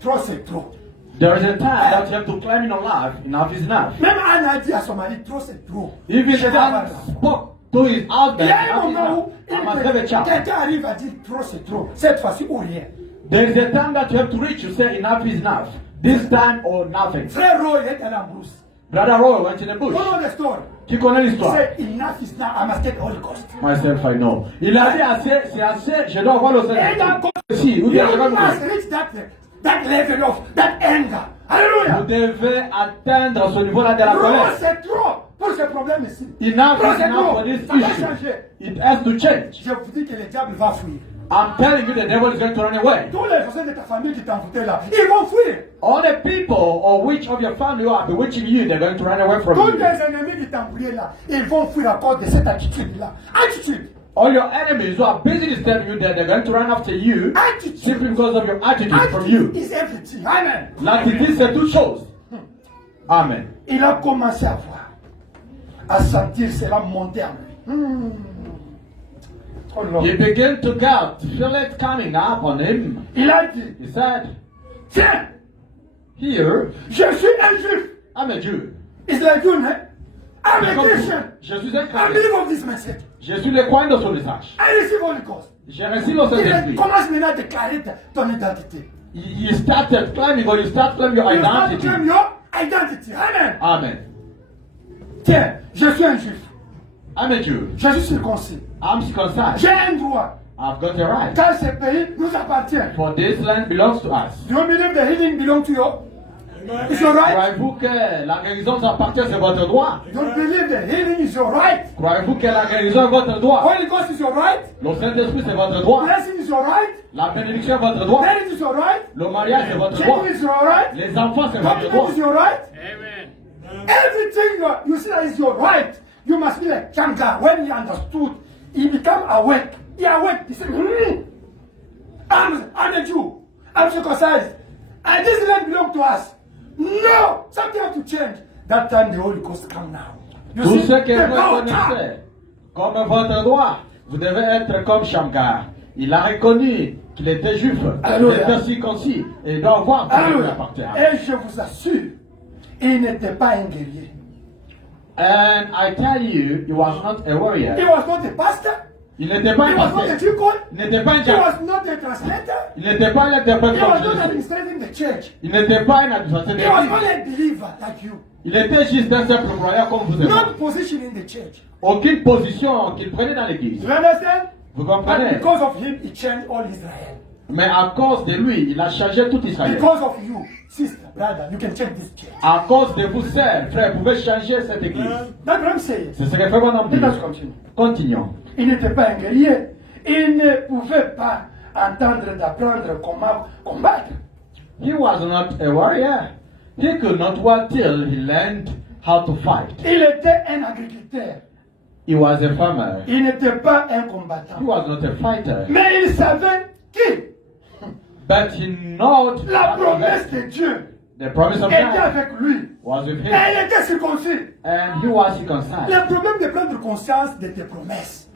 trop c'est trop. There is a time that you have to claim in your life, enough is enough. Même Anne a dit à son mari, trop c'est trop. Even Je vais avoir Satan l'enfant. spoke to his husband, Il y a un enough is moment enough. où I must have a child. quelqu'un arrive à dire trop c'est trop. Cette fois-ci ou rien. There is a time that you have to reach, you say enough is enough. This time or nothing. Frère Roy est allé en brousse. Brother Roy went in the bush. Follow the story. Tu connais He l'histoire? said, enough is now, I must get the Holy Ghost. Myself, I know. Il a dit assez, c'est assez, je dois avoir le And Saint-Esprit. Si, ou you bien je vais must mourir. reach that level of that anger. Vous Alléluia. devez atteindre ce niveau-là de la Trop, colère. c'est trop pour ce problème ici. Enough Trop, is c'est enough trop. for this Ça va issue. changer. It has to change. Je vous dis que le diable va fuir. I'm telling you, the devil is going to run away. Tous les personnes de ta famille qui t'ont foutu là, ils vont fuir. All the people or which of your family who are bewitching you, they're going to run away from Tous you. les ennemis qui t'ont prié là, ils vont fuir à cause de cette attitude-là. Attitude. All your enemies who are busy disturbing you, they're going to run after you Attitude. simply because of your attitude from you. Attitude is everything. Amen. L'attitude, c'est toute chose. Amen. Il a commencé à voir, à sentir cela monter en lui. Oh non. He began to get, feel it coming up on him. Il a dit, He said, tiens, here, je suis un juif. I'm a Jew. It's like you, né? I'm a Christian. Je suis un I chrétien. believe of this message. Je suis le coin de son message. I receive Holy Ghost. J'ai reçu le Il Saint-Esprit. commence maintenant à déclarer ton identité. You started climbing or you start claiming your You start to identity. claim your identity. Amen. Amen. Tiens, je suis un juif. I'm a Jew. Je suis circoncis. I'm circumcised. J'ai un droit. I've got a right. Car ce pays nous appartient. For this land belongs to us. Do you believe the healing belongs to you? It's your right. Croyez-vous que la guérison s'appartient, c'est votre droit? Do you believe the healing is your right? Croyez-vous que la guérison est votre droit? Holy Ghost is your right. Le Saint-Esprit, c'est votre droit. Blessing is your right. La bénédiction est votre droit. Marriage is your right. Le mariage, c'est votre droit. Children is your right. Les enfants, c'est votre droit. Document is your right. Amen. Everything you see that is your right. You must be like Shamgar. When he understood, he became awake. He awake. He said, I'm a Jew. I'm circumcised. And this land belongs to us. No! Something has to change. That time the Holy Ghost come now. You Tout see, ce que the vous power come. connaissez comme votre droit, vous devez être comme Shamgar. Il a reconnu qu'il était juif, il Alléluia. était circoncis, et il doit voir ce qui lui Alléluia. appartient. Et je vous assure, il n'était pas un guerrier. And I tell you, he was not a He warrior. was not a pastor. Il n'était pas He un was not a pasteur. deacon. Il n'était pas un He diacre. was not a translator. Il n'était pas un He interprète was comme not Jésus. administrating the church. Il n'était pas un administrateur He was d'église. only a believer like you. Il était juste un simple croyant comme vous et moi. Not position in the church. Aucune position qu'il prenait dans l'église. Do you understand? Vous But comprenez? because of him, he changed all Israel. Mais à cause de lui, il a changé tout Israël. Because of you, sister, brother, you can change this church. À cause de vous, sœurs, frères, vous pouvez changer cette église. That's what I'm saying. C'est ce que fait mon homme. Let us continue. Continuons. Il n'était pas un guerrier. Il ne pouvait pas entendre d'apprendre comment combattre. He was not a warrior. He could not wait till he learned how to fight. Il était un agriculteur. He was a farmer. Il n'était pas un He combattant. was not a fighter. Mais il savait qui But he knew la promesse de Dieu the promise of était God avec lui. was with Et him. il était circoncis. And he was circumcised. Le problème de prendre conscience de tes promesses.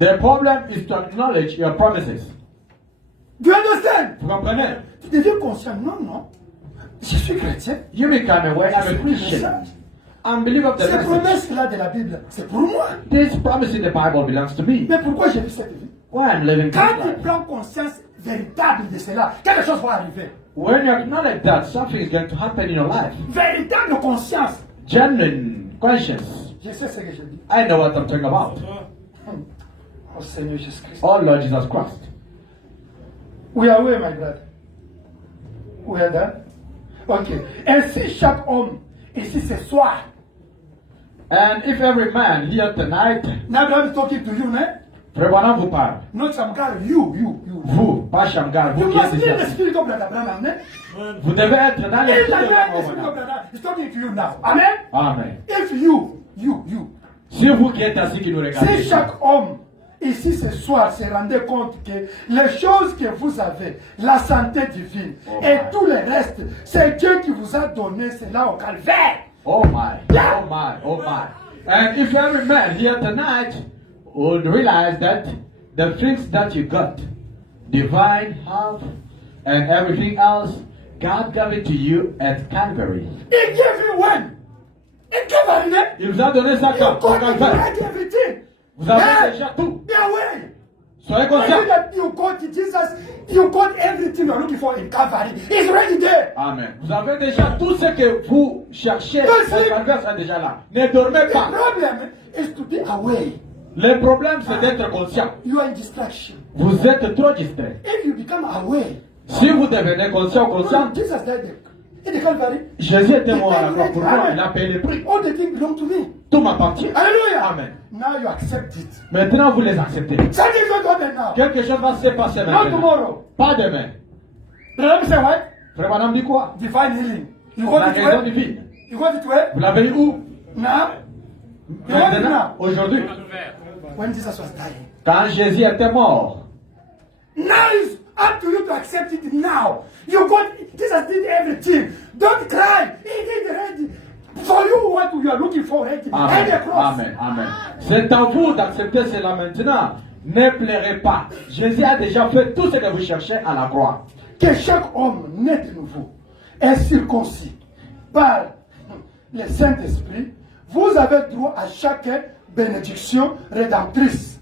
The problem is to acknowledge your promises. Do you understand? Vous comprenez? Tu deviens conscient. Non, non. Je suis chrétien. You become aware I'm a Christian. I'm believer of the Ces message. promesses-là de la Bible, c'est pour moi. This promise in the Bible belongs to me. Mais pourquoi j'ai vu cette vie? Why I'm living Quand this tu life. prends conscience véritable de cela, quelque chose va arriver. When you acknowledge that something is going to happen in your life, Véritable conscience. genuine conscience, Je sais ce que je dis. I know what I'm talking about. Oh Seigneur Jésus-Christ. Oh Lord Jesus Christ. We are where, my brother? We are done? Ok. Ainsi, chaque homme, ici ce soir, And if every man here tonight, now I'm talking to you, man. Frère Branham vous parle. Not some guy, you. Vous, pas Shamgar, You vous qui must êtes be the ici. spirit of Brother Branham, man. Vous devez être dans In l'esprit the de name Frère of the spirit of Branham. Brother, he's talking to you now. Amen? Amen. If you, C'est vous qui êtes assis qui nous regardez. si chaque homme ici ce soir se rendait compte que les choses que vous avez, la santé divine et tout le reste, c'est Dieu qui vous a donné cela au calvaire. Oh my, oh my, oh my. And if every man here tonight would realize that the things that you got, divine health and everything else, God gave it to you at Calvary. He gave you when? In Calvary, man. Il vous a donné ça You quand? Au got Calvaire. already everything. Vous avez Hey, déjà tout. be aware. Soyez I conscients. know that you got Jesus, you got everything you're looking for in Calvary. It's already there. Amen. Vous avez déjà tout ce que vous cherchez. Merci. Le Calvaire sera déjà là. Ne dormez The pas. problem is to be aware. Le problème, c'est d'être conscient. You are in distraction. Vous êtes trop distrait. If you become aware, Si vous devenez conscient, conscient, Jesus died in the Calvary. Jésus était mort à la croix pour moi. Il a payé le prix. All the things belong to me. Tout m'appartient. Hallelujah. Amen. Now you accept it. Maintenant, vous les acceptez. Something is going to happen now. Quelque chose va se passer Not maintenant. tomorrow. Pas demain. Brother say what? Frère Madame dit quoi? Divine healing. You La got it guérison where? divine. You got it where? Vous l'avez eu où? Now? You got it Maintenant, now? aujourd'hui. When Jesus was dying. Quand Jésus était mort. Now it's up to you to accept it now. You got Jesus did everything. Don't cry. He did already. For you, what you are looking for already. And the Amen. cross. Amen. Amen. C'est à vous d'accepter cela maintenant. Ne pleurez pas. Jésus a déjà fait tout ce que vous cherchez à la croix. Que chaque homme né de nouveau est circoncis par le Saint-Esprit, vous avez droit à chaque bénédiction rédemptrice.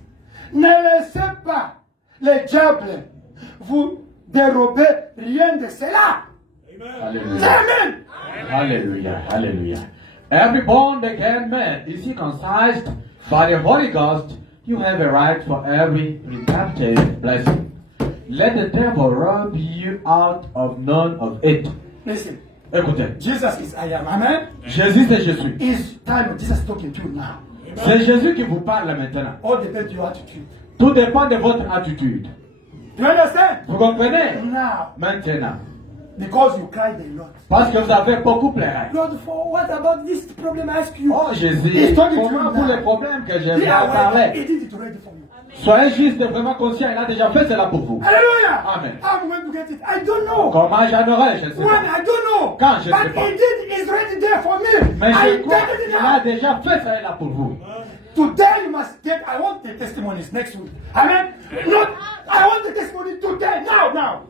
Ne laissez pas le diable vous dérober rien de cela. Alléluia. Amen. Hallelujah, hallelujah. Every born again man is circumcised by the Holy Ghost. You have a right for every redemptive blessing. Let the devil rob you out of none of it. Listen, Écoutez, Jesus is I am. Amen. Jésus c'est Jésus. It's time Jesus is talking to you now. C'est Jésus qui vous parle maintenant. All depends your attitude. Tout dépend de votre attitude. Do you understand? Vous comprenez? Now, Maintenant. because you cried a lot. Parce que vous avez beaucoup pleuré. Lord, for what about this problem? I ask you. Oh Jésus, He's talking to comment you pour now. les problèmes que je Be viens de aware. parler? He did it already for you. Soyez juste vraiment conscient, il a déjà fait cela pour vous. Hallelujah. Amen. I'm going to get it. I don't know. Comment j'en aurai, je ne sais When pas. I don't know. Quand je ne sais But pas. he did. It's already there for me. Mais I je crois get it qu'il a now. déjà fait ça là pour vous. Today you must get. I want the testimonies next week. Amen. Not. I want the testimony today. Now.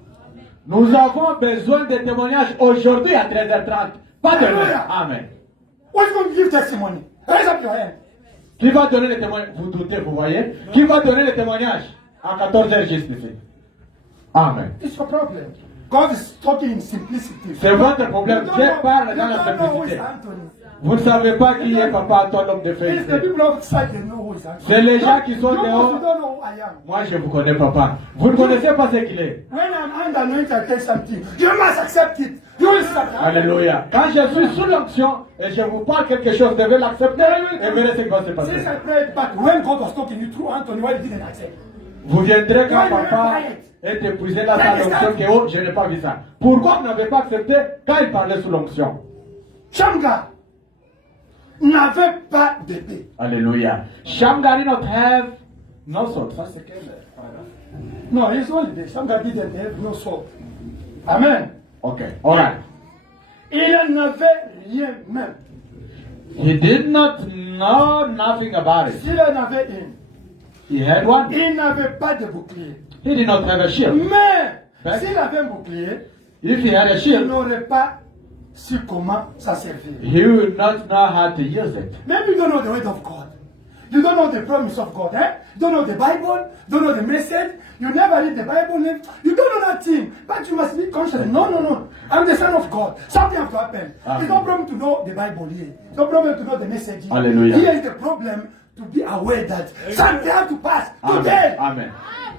Nous avons besoin de témoignages aujourd'hui à 13h30. Pas demain. Alléluia. Amen. Who's going to give testimony? Raise up your hand. Qui va donner les témoignages? Vous doutez, vous voyez? Qui va donner les témoignages? À 14h juste ici. Amen. It's your problem. God is talking in simplicity. C'est votre problème. You Dieu don't parle know- dans you la don't know who is simplicité. Anthony. Vous ne savez pas qui est Papa Antoine, l'homme de It's the fête. people outside they know who is Anthony. C'est les gens qui sont You dehors. also don't know who I am. Moi, je vous connais, Papa. Vous ne connaissez pas ce qu'il est. When I'm under anointed, I tell something. You must accept it. You will accept it. Alléluia. Quand je suis sous l'onction et je vous parle quelque chose, vous devez l'accepter et verrez ce qui va se passer. Since I prayed, but when God was talking you through Anthony, why didn't I accept? Vous viendrez quand papa est épuisé là sans l'onction que oh, je n'ai pas vu ça. Pourquoi vous n'avez pas accepté quand il parlait sous l'onction? Shamgar n'avait pas d'épée. Alléluia. Shamgar did not have no sword. Ça c'est quel paragraphe? No, it's only this. Shamgar didn't have no sword. Amen. Ok, alright. Il n'avait rien même. He did not know nothing about it. S'il en avait une, He had one. Il n'avait pas de bouclier. He did not have a shield. Mais But s'il avait un bouclier, if he had a il shield, n'aurait pas su comment s'en servir. he would not know how to use it. Maybe you don't know the word of God. You don't know the promise of God. You don't know the Bible. You don't know the message. You never read the Bible. You don't know that thing. But you must be conscious. No. I'm the son of God. Something has to happen. Amen. It's no problem to know the Bible here. It's no problem to know the message here. Hallelujah. Here is the problem to be aware that something has to pass today. Amen.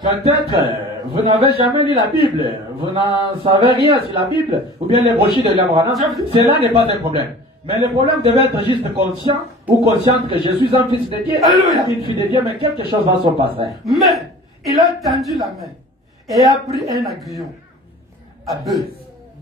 Peut-être vous n'avez jamais lu la Bible, vous n'en savez rien sur la Bible, ou bien les brochures de l'Abraham. Cela n'est pas un problème. Mais le problème devait être juste conscient ou consciente que je suis un fils de Dieu, Alléluia. une fille de Dieu, mais quelque chose va se passer. Mais il a tendu la main et a pris un aiguillon à bœuf.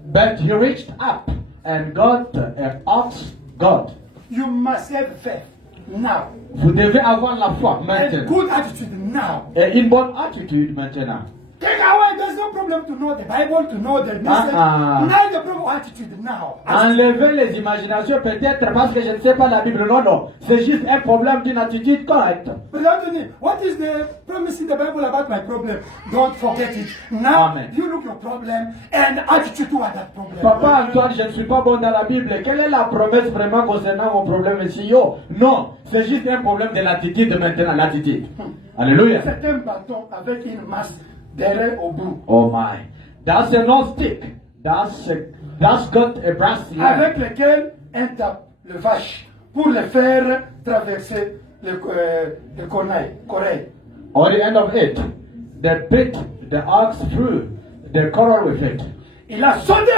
But he reached up and got an ox goad. You must have faith now. Vous devez avoir la foi A maintenant. good attitude now. Et une bonne attitude maintenant. Take away, there's no problem to know the Bible, to know the message. Now the problem of attitude now. Enlever les imaginations peut-être parce que je ne sais pas la Bible. Non. C'est juste un problème d'une attitude correcte. But Anthony, what is the promise in the Bible about my problem? Don't forget it. Now Amen. you look your problem and attitude toward that problem. Papa Antoine, je ne suis pas bon dans la Bible. Quelle est la promesse vraiment concernant mon problème ici? Non, c'est juste un problème de l'attitude maintenant, l'attitude. Alléluia. C'est un bâton avec une masse derrière au bout. Oh my. That's a non-stick. That's got a brass line. Avec lequel on tape le vache pour le faire traverser le corail. On the end of it, they put the ox through the corral with it. Il a sauté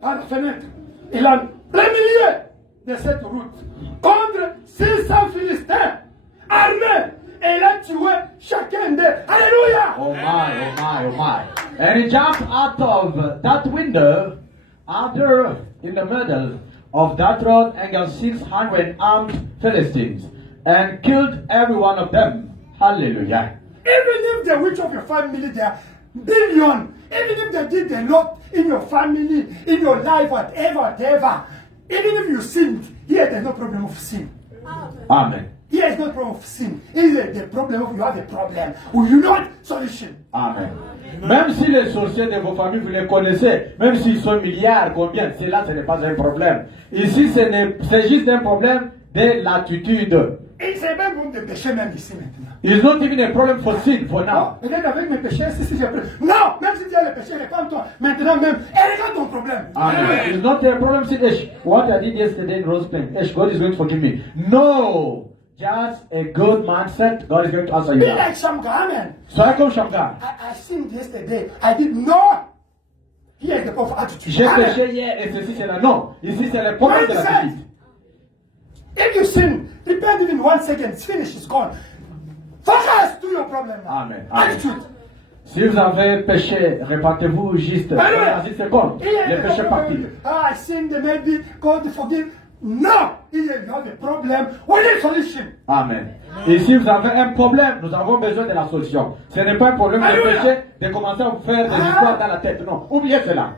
par la fenêtre. Il a plein milieu de cette route contre 600 Philistins armés. Et il a tué chacun d'eux. Alléluia! Oh my. And he jumped out of that window after in the middle of that road and got 600 armed Philistines and killed every one of them. Hallelujah. Even if the witch of your family, they are billion, even if they did a lot in your family, in your life, whatever, even if you sinned, here there's no problem of sin. Amen. Here is no problem of sin. Here is the problem of you have a problem. You know what? Solution. Amen. Même si les sorciers de vos familles, vous les connaissez, même s'ils sont milliards, combien, c'est là, ce n'est pas un problème. Ici, c'est juste un problème de l'attitude. Et c'est même bon de pécher même ici maintenant. It's not even a problem for sin for now. Peut-être avec mes péchés, si j'ai pris. Non, même si tu as les péchés, réclame-toi. Maintenant même, et regarde ton problème. Amen. It's not a problem sin. What I did yesterday in Rose Plain, God is going to forgive me. No. Just a good mindset, God is going to answer you. Be now. like Shamgar, amen. Sois comme Shamgar. I sinned yesterday. I did not. Here is the power of attitude. J'ai Amen. péché hier et ceci c'est là. Non. Ici c'est le problème de l'attitude. If you sin, repent even 1 second, it's finished, it's gone. Focus to your problem now. Amen. Amen. Attitude. Si vous avez péché, répétez-vous juste. Alléluia. 6 secondes. Le péché est parti. I sinned, maybe God forgive. No! Here you have a problem. We need solution. Amen. Et si vous avez un problème, nous avons besoin de la solution. Ce n'est pas un problème de Alléluia. péché, de commencer à vous faire des histoires dans la tête. Non. Oubliez cela.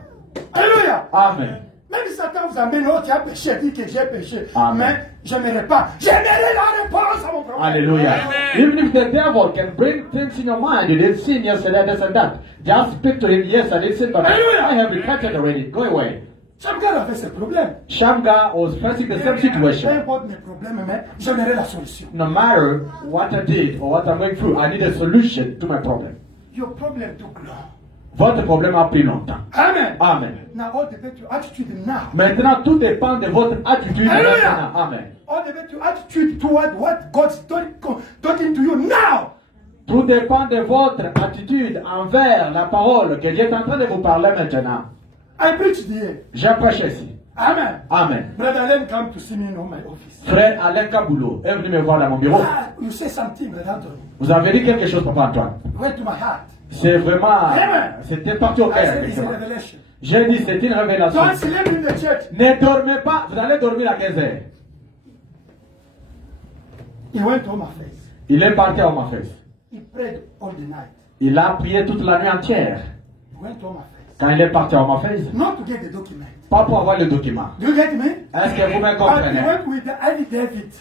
Alléluia. Amen. Même si Satan vous amène, oh, tu as péché, dit que j'ai péché. Amen. Mais je n'aimerais pas. J'aimerais la réponse à mon problème. Hallelujah. Even if the devil can bring things in your mind, you didn't sin yesterday, this and that. Just speak to him, yes, I did sin, but Hallelujah. I have repented already. Go away. Shamgar avait ce problème. Shamgar was facing the same Peu situation. importe mes problèmes, mais j'aimerais la solution. No matter what I did or what I'm going through, I need a solution to my problem. Your problem took long. Votre problème a pris longtemps. Amen. Amen. Now all depends your attitude now. Maintenant, tout dépend de votre attitude. Hallelujah. Maintenant. Amen. All depends your attitude toward what God's talking to you now. Tout dépend de votre attitude envers la parole que Dieu est en train de vous parler maintenant. I preached here. J'ai prêché ici. Amen. Amen. Brother Len come to see me in my office. Frère Alain Kaboulou est venu me voir dans mon bureau. Ah, you say something, Brother Anthony. Vous avez dit quelque chose, Papa Antoine. Went to my heart. C'est vraiment... Amen. C'était parti au I cœur. said it's a effectivement. revelation. J'ai dit, c'est une révélation. Don't sleep in the church. Ne dormez pas, vous allez dormir à 15 heures. He went home face. Il est parti à Omafes. He prayed all the night. Il a prié toute la nuit entière. He went home face. Quand il est parti à Omafes, Not to get the document. pas pour avoir le document. Do you get me? Est-ce que vous me But he comprenez? went with the Ivy David.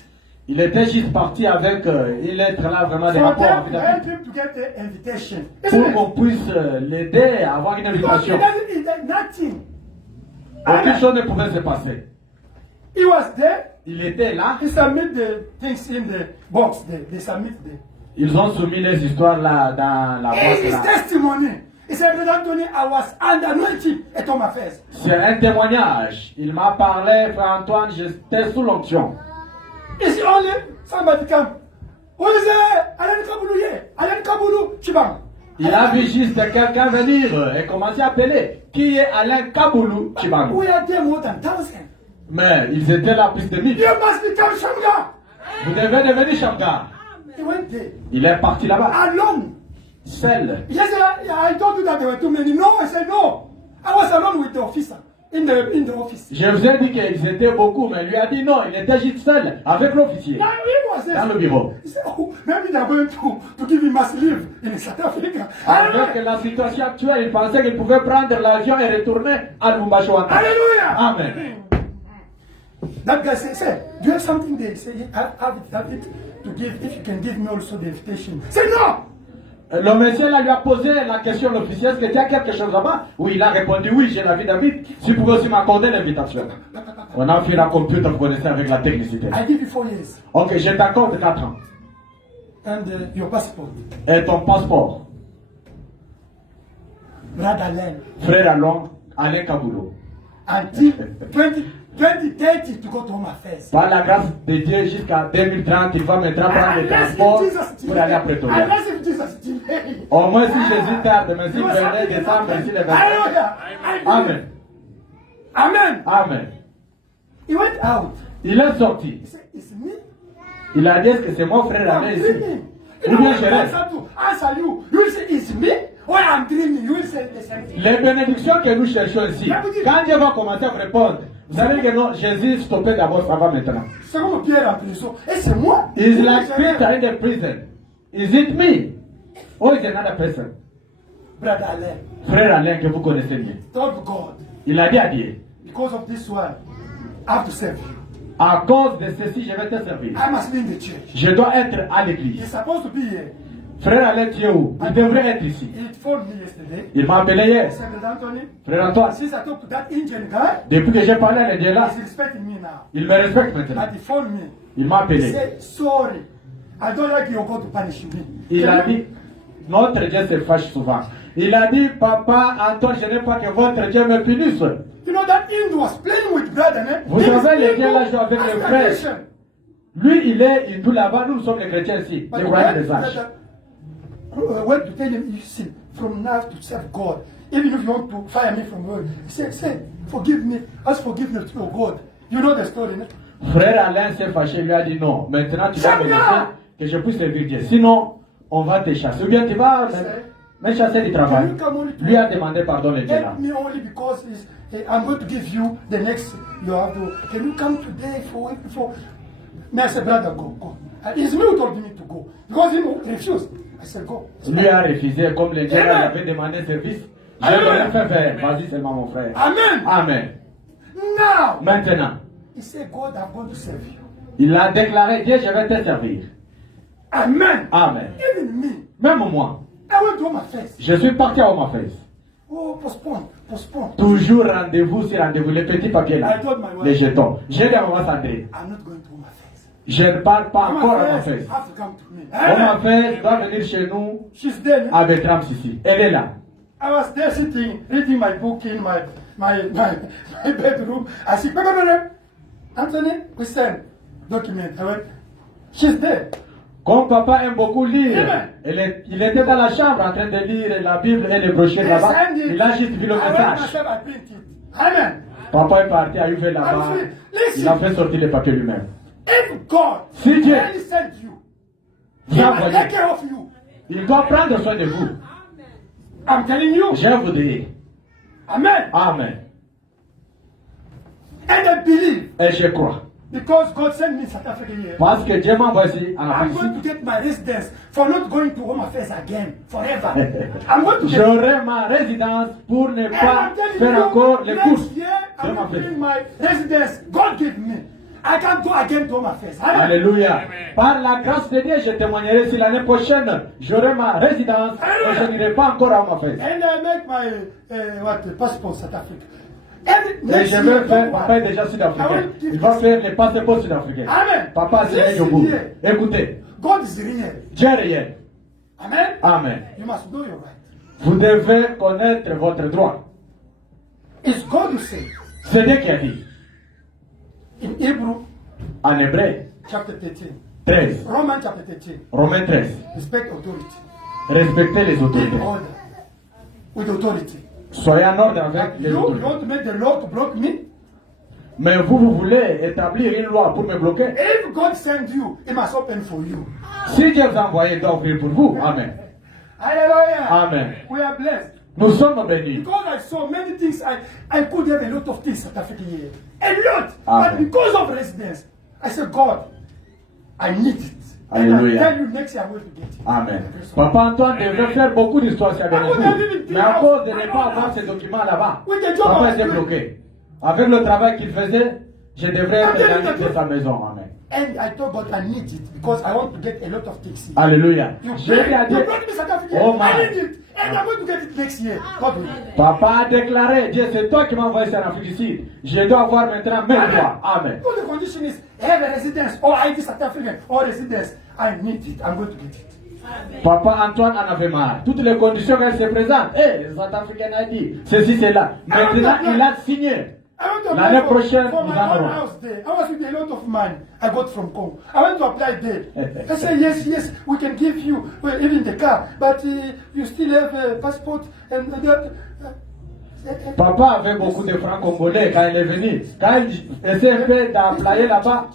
Il était juste parti avec une lettre là, vraiment des For rapports them to avec help him to get the invitation. Isn't pour it? qu'on puisse l'aider à avoir une Because he invitation. doesn't need nothing. Aucune chose ne pouvait se passer. He was there. Il était là. He submit the things in the box. They submit the. Ils ont soumis les histoires là dans la And boîte his là. testimony. He said, Brother Anthony, I was under anointing at all my affairs. C'est un témoignage. Il m'a parlé, frère Antoine, j'étais sous l'onction. It's only somebody come. Who is there? Alan Kabulu, yeah. Alan Kabulu, Chibang. Il a vu juste quelqu'un venir et commencer à appeler. Qui est Alain Kaboulou Chibangu? We are there more than 1,000. Mais ils étaient là plus de 1000. You must become Shamga. Vous devez devenir Shamgar. He went there. Il est parti là-bas, Alone. seul. Yes, I told you that there were too many. No, I said no. I was alone with the officer in the office. Je vous ai dit qu'ils étaient beaucoup, mais lui a dit non, il était juste seul avec l'officier Now he was there. dans le bureau. He said, oh, maybe they're going to give him mass leave in South Africa. Avec Hallelujah. la situation actuelle, il pensait qu'il pouvait prendre l'avion et retourner à Lubumbashi. Hallelujah. Amen. That guy said, do you have something there? He said, have it to give. If you can give me also the invitation. Say no. Le monsieur là lui a posé la question à l'officier, est-ce qu'il y a quelque chose là-bas? Oui, il a répondu oui, j'ai la vie David, si vous pouvez aussi m'accorder l'invitation. On a fait la computer, vous connaissez, avec la technicité. I give you 4 years. Ok, je t'accorde 4 ans. And your passport. Et ton passeport, Brother Len. frère Alain Kaboulou. Until 2030 to go to Home Affairs. Par la grâce de Dieu, jusqu'à 2030, il va maintenant prendre le transport pour aller à Pretoria. Unless if Jesus delay. Au moins si Jésus tarde, mais s'il venait décembre, s'il est 25. Hallelujah. Amen. Amen. Amen. He went out. Il est sorti. He said, it's me. Il a dit, est-ce que c'est mon frère I'm Alain ici? dreaming. You Ou know bien when je I rêve. answer to answer you, you will say it's me or I'm dreaming. You will say the same thing. Les bénédictions que nous cherchons ici, quand Dieu va commencer à vous répondre, vous allez dire que non, Jésus, stoppez d'abord, ça va maintenant. C'est comme Pierre en prison. Et c'est moi. It's like Peter in the prison. Is it me? Or is it another person? Brother Alain Frère Alain que vous connaissez bien. told God, Il a dit à Dieu, because of this one, I have to serve you. à cause de ceci, je vais te servir. I must be in the church. Je dois être à l'église. He's supposed to be here. Frère Alain, tu es où? Il devrait être ici. He phoned me yesterday. Il m'a appelé He hier. said, Brother Anthony, Frère Antoine, since I talked to that Indian guy, depuis que j'ai parlé à l'Indien là, he's respecting me now. il me respecte maintenant. But he phoned me. Il m'a He appelé. said, sorry, I don't like your God to punish me. Il Can a you- dit, notre Dieu se fâche souvent. Il a dit, papa Antoine, je n'aime pas que votre Dieu me punisse. You know that Hindu was playing with brother, man. Vous savez, les Indiens là jouent avec les frères. Lui, il est hindou là-bas, nous sommes les chrétiens ici, les royaumes des âges. Went to tell him, you see, from now to serve God, even if you want to fire me from work, he said, forgive me, ask forgiveness to your God. You know the story, no? Frère Alain s'est fâché, lui a dit non, maintenant tu vas me laisser que je puisse servir Dieu. Sinon, on va te chasser. Ou bien tu vas me chasser du travail. Lui a demandé pardon le Dieu là. Help me only because I'm going to give you the next, you have to, can you come today for? Me, I said, brother, go. And it's me who told me to go. Because he refused. I said, go. Lui a refusé, comme le Dieu là avait demandé service. Je vais faire faire. Vas-y seulement mon frère. Amen. Amen. Now, Maintenant, he said, God, I'm going to serve you. il a déclaré, Dieu, je vais te servir. Amen. Amen. Even me, Même moi, I went to Home Affairs. je suis parti à Home Affairs. Oh, postpone. Toujours rendez-vous sur rendez-vous, les petits papiers là, I told my wife, les jetons. J'ai dit à maman Sandrine, I'm not going to Home Affairs. je ne parle pas Home encore à Home Affairs Affairs. have to come to me. Home Affairs doit venir chez nous She's there. à Bertram ici. Elle est là. I was there sitting, reading my book in my bedroom. I said, Anthony, we send document. I went, she's there. Comme papa aime beaucoup lire, Amen. il était dans la chambre en train de lire la Bible et les brochures They là-bas. send it. Il a juste vu le I went message. myself, I print it. Amen. Papa est parti à UV là-bas. Listen. Il a fait sortir les papiers lui-même. If God Si Dieu really sent you, He vous a will envoyé, take care of you. il doit prendre soin de vous. I'm telling you. Je vous dis, Amen. Amen. And I believe, Et je crois. because God sent me in South Africa here, Parce que Dieu m'envoie ici en I'm Afrique. going to get my residence for not going to Home Affairs again forever. I'm going to get J'aurai ma résidence pour ne And pas I'm telling faire you, encore les courses. next year, Je I'm m'en not fais. getting my residence God gave me. I can't go again to Home Affairs. Amen. Alléluia. Amen. Par la grâce de Dieu, je témoignerai si l'année prochaine, j'aurai ma résidence et je n'irai pas encore à ma fête. And I make my passport South Africa. Et je vais faire, papa est déjà sud-africain. Il va faire les passeports sud-africains. Amen. Papa, c'est au bout. Écoutez, God is real. Dieu est réel. Amen. Amen. You must know your right. Vous devez connaître votre droit. It's God who said C'est Dieu qui a dit. in Hebrew En hébreu, chapter 13, 13, Romans chapter 13, Romains 13. respect authority. Respectez les In autorités. order. With authority. Soyez en ordre avec les You autorités. want to make the law to block me? Mais vous voulez établir une loi pour me bloquer. If God sends you, He must open for you. Si Dieu vous a envoyé, il doit ouvrir pour vous. Amen. Hallelujah. Amen. We are blessed. Nous sommes bénis. Because I saw many things, I could have a lot of things South Africa here. A lot. Amen. But because of residence, I said, God, I need it. And Hallelujah. I tell you next year I'm going to get it. Amen. Papa Antoine devrait faire beaucoup d'histoires sur Abénézou. Mais à cause de ne pas avoir ces documents là-bas, papa était bloqué. Avec le travail qu'il faisait, je devrais être dans de sa maison. Amen. And I told God I need it because I want to get a lot of things here. Alléluia. You J'ai dit à Dieu, brought me South Africa. oh I man. need it. And I'm going to get it next year. God will. Papa a déclaré, Dieu c'est toi qui m'as envoyé sur l'Afrique du Sud. Je dois avoir maintenant mes droits. Amen. So the condition is have a residence or ID South African or residence. I need it. I'm going to get it. Papa Antoine en avait marre. Toutes les conditions qu'elle se présente. Les South-Africains a dit, ceci, c'est là. Maintenant, il a signé. I want to L'année apply prochaine, for nous my en own aurons. house there. I was with a lot of money I got from Congo. I went to apply there. I said, yes, we can give you even the car, but you still have a passport and that. Papa avait beaucoup de francs congolais quand il est venu. Quand il essaie un peu d'employer là-bas,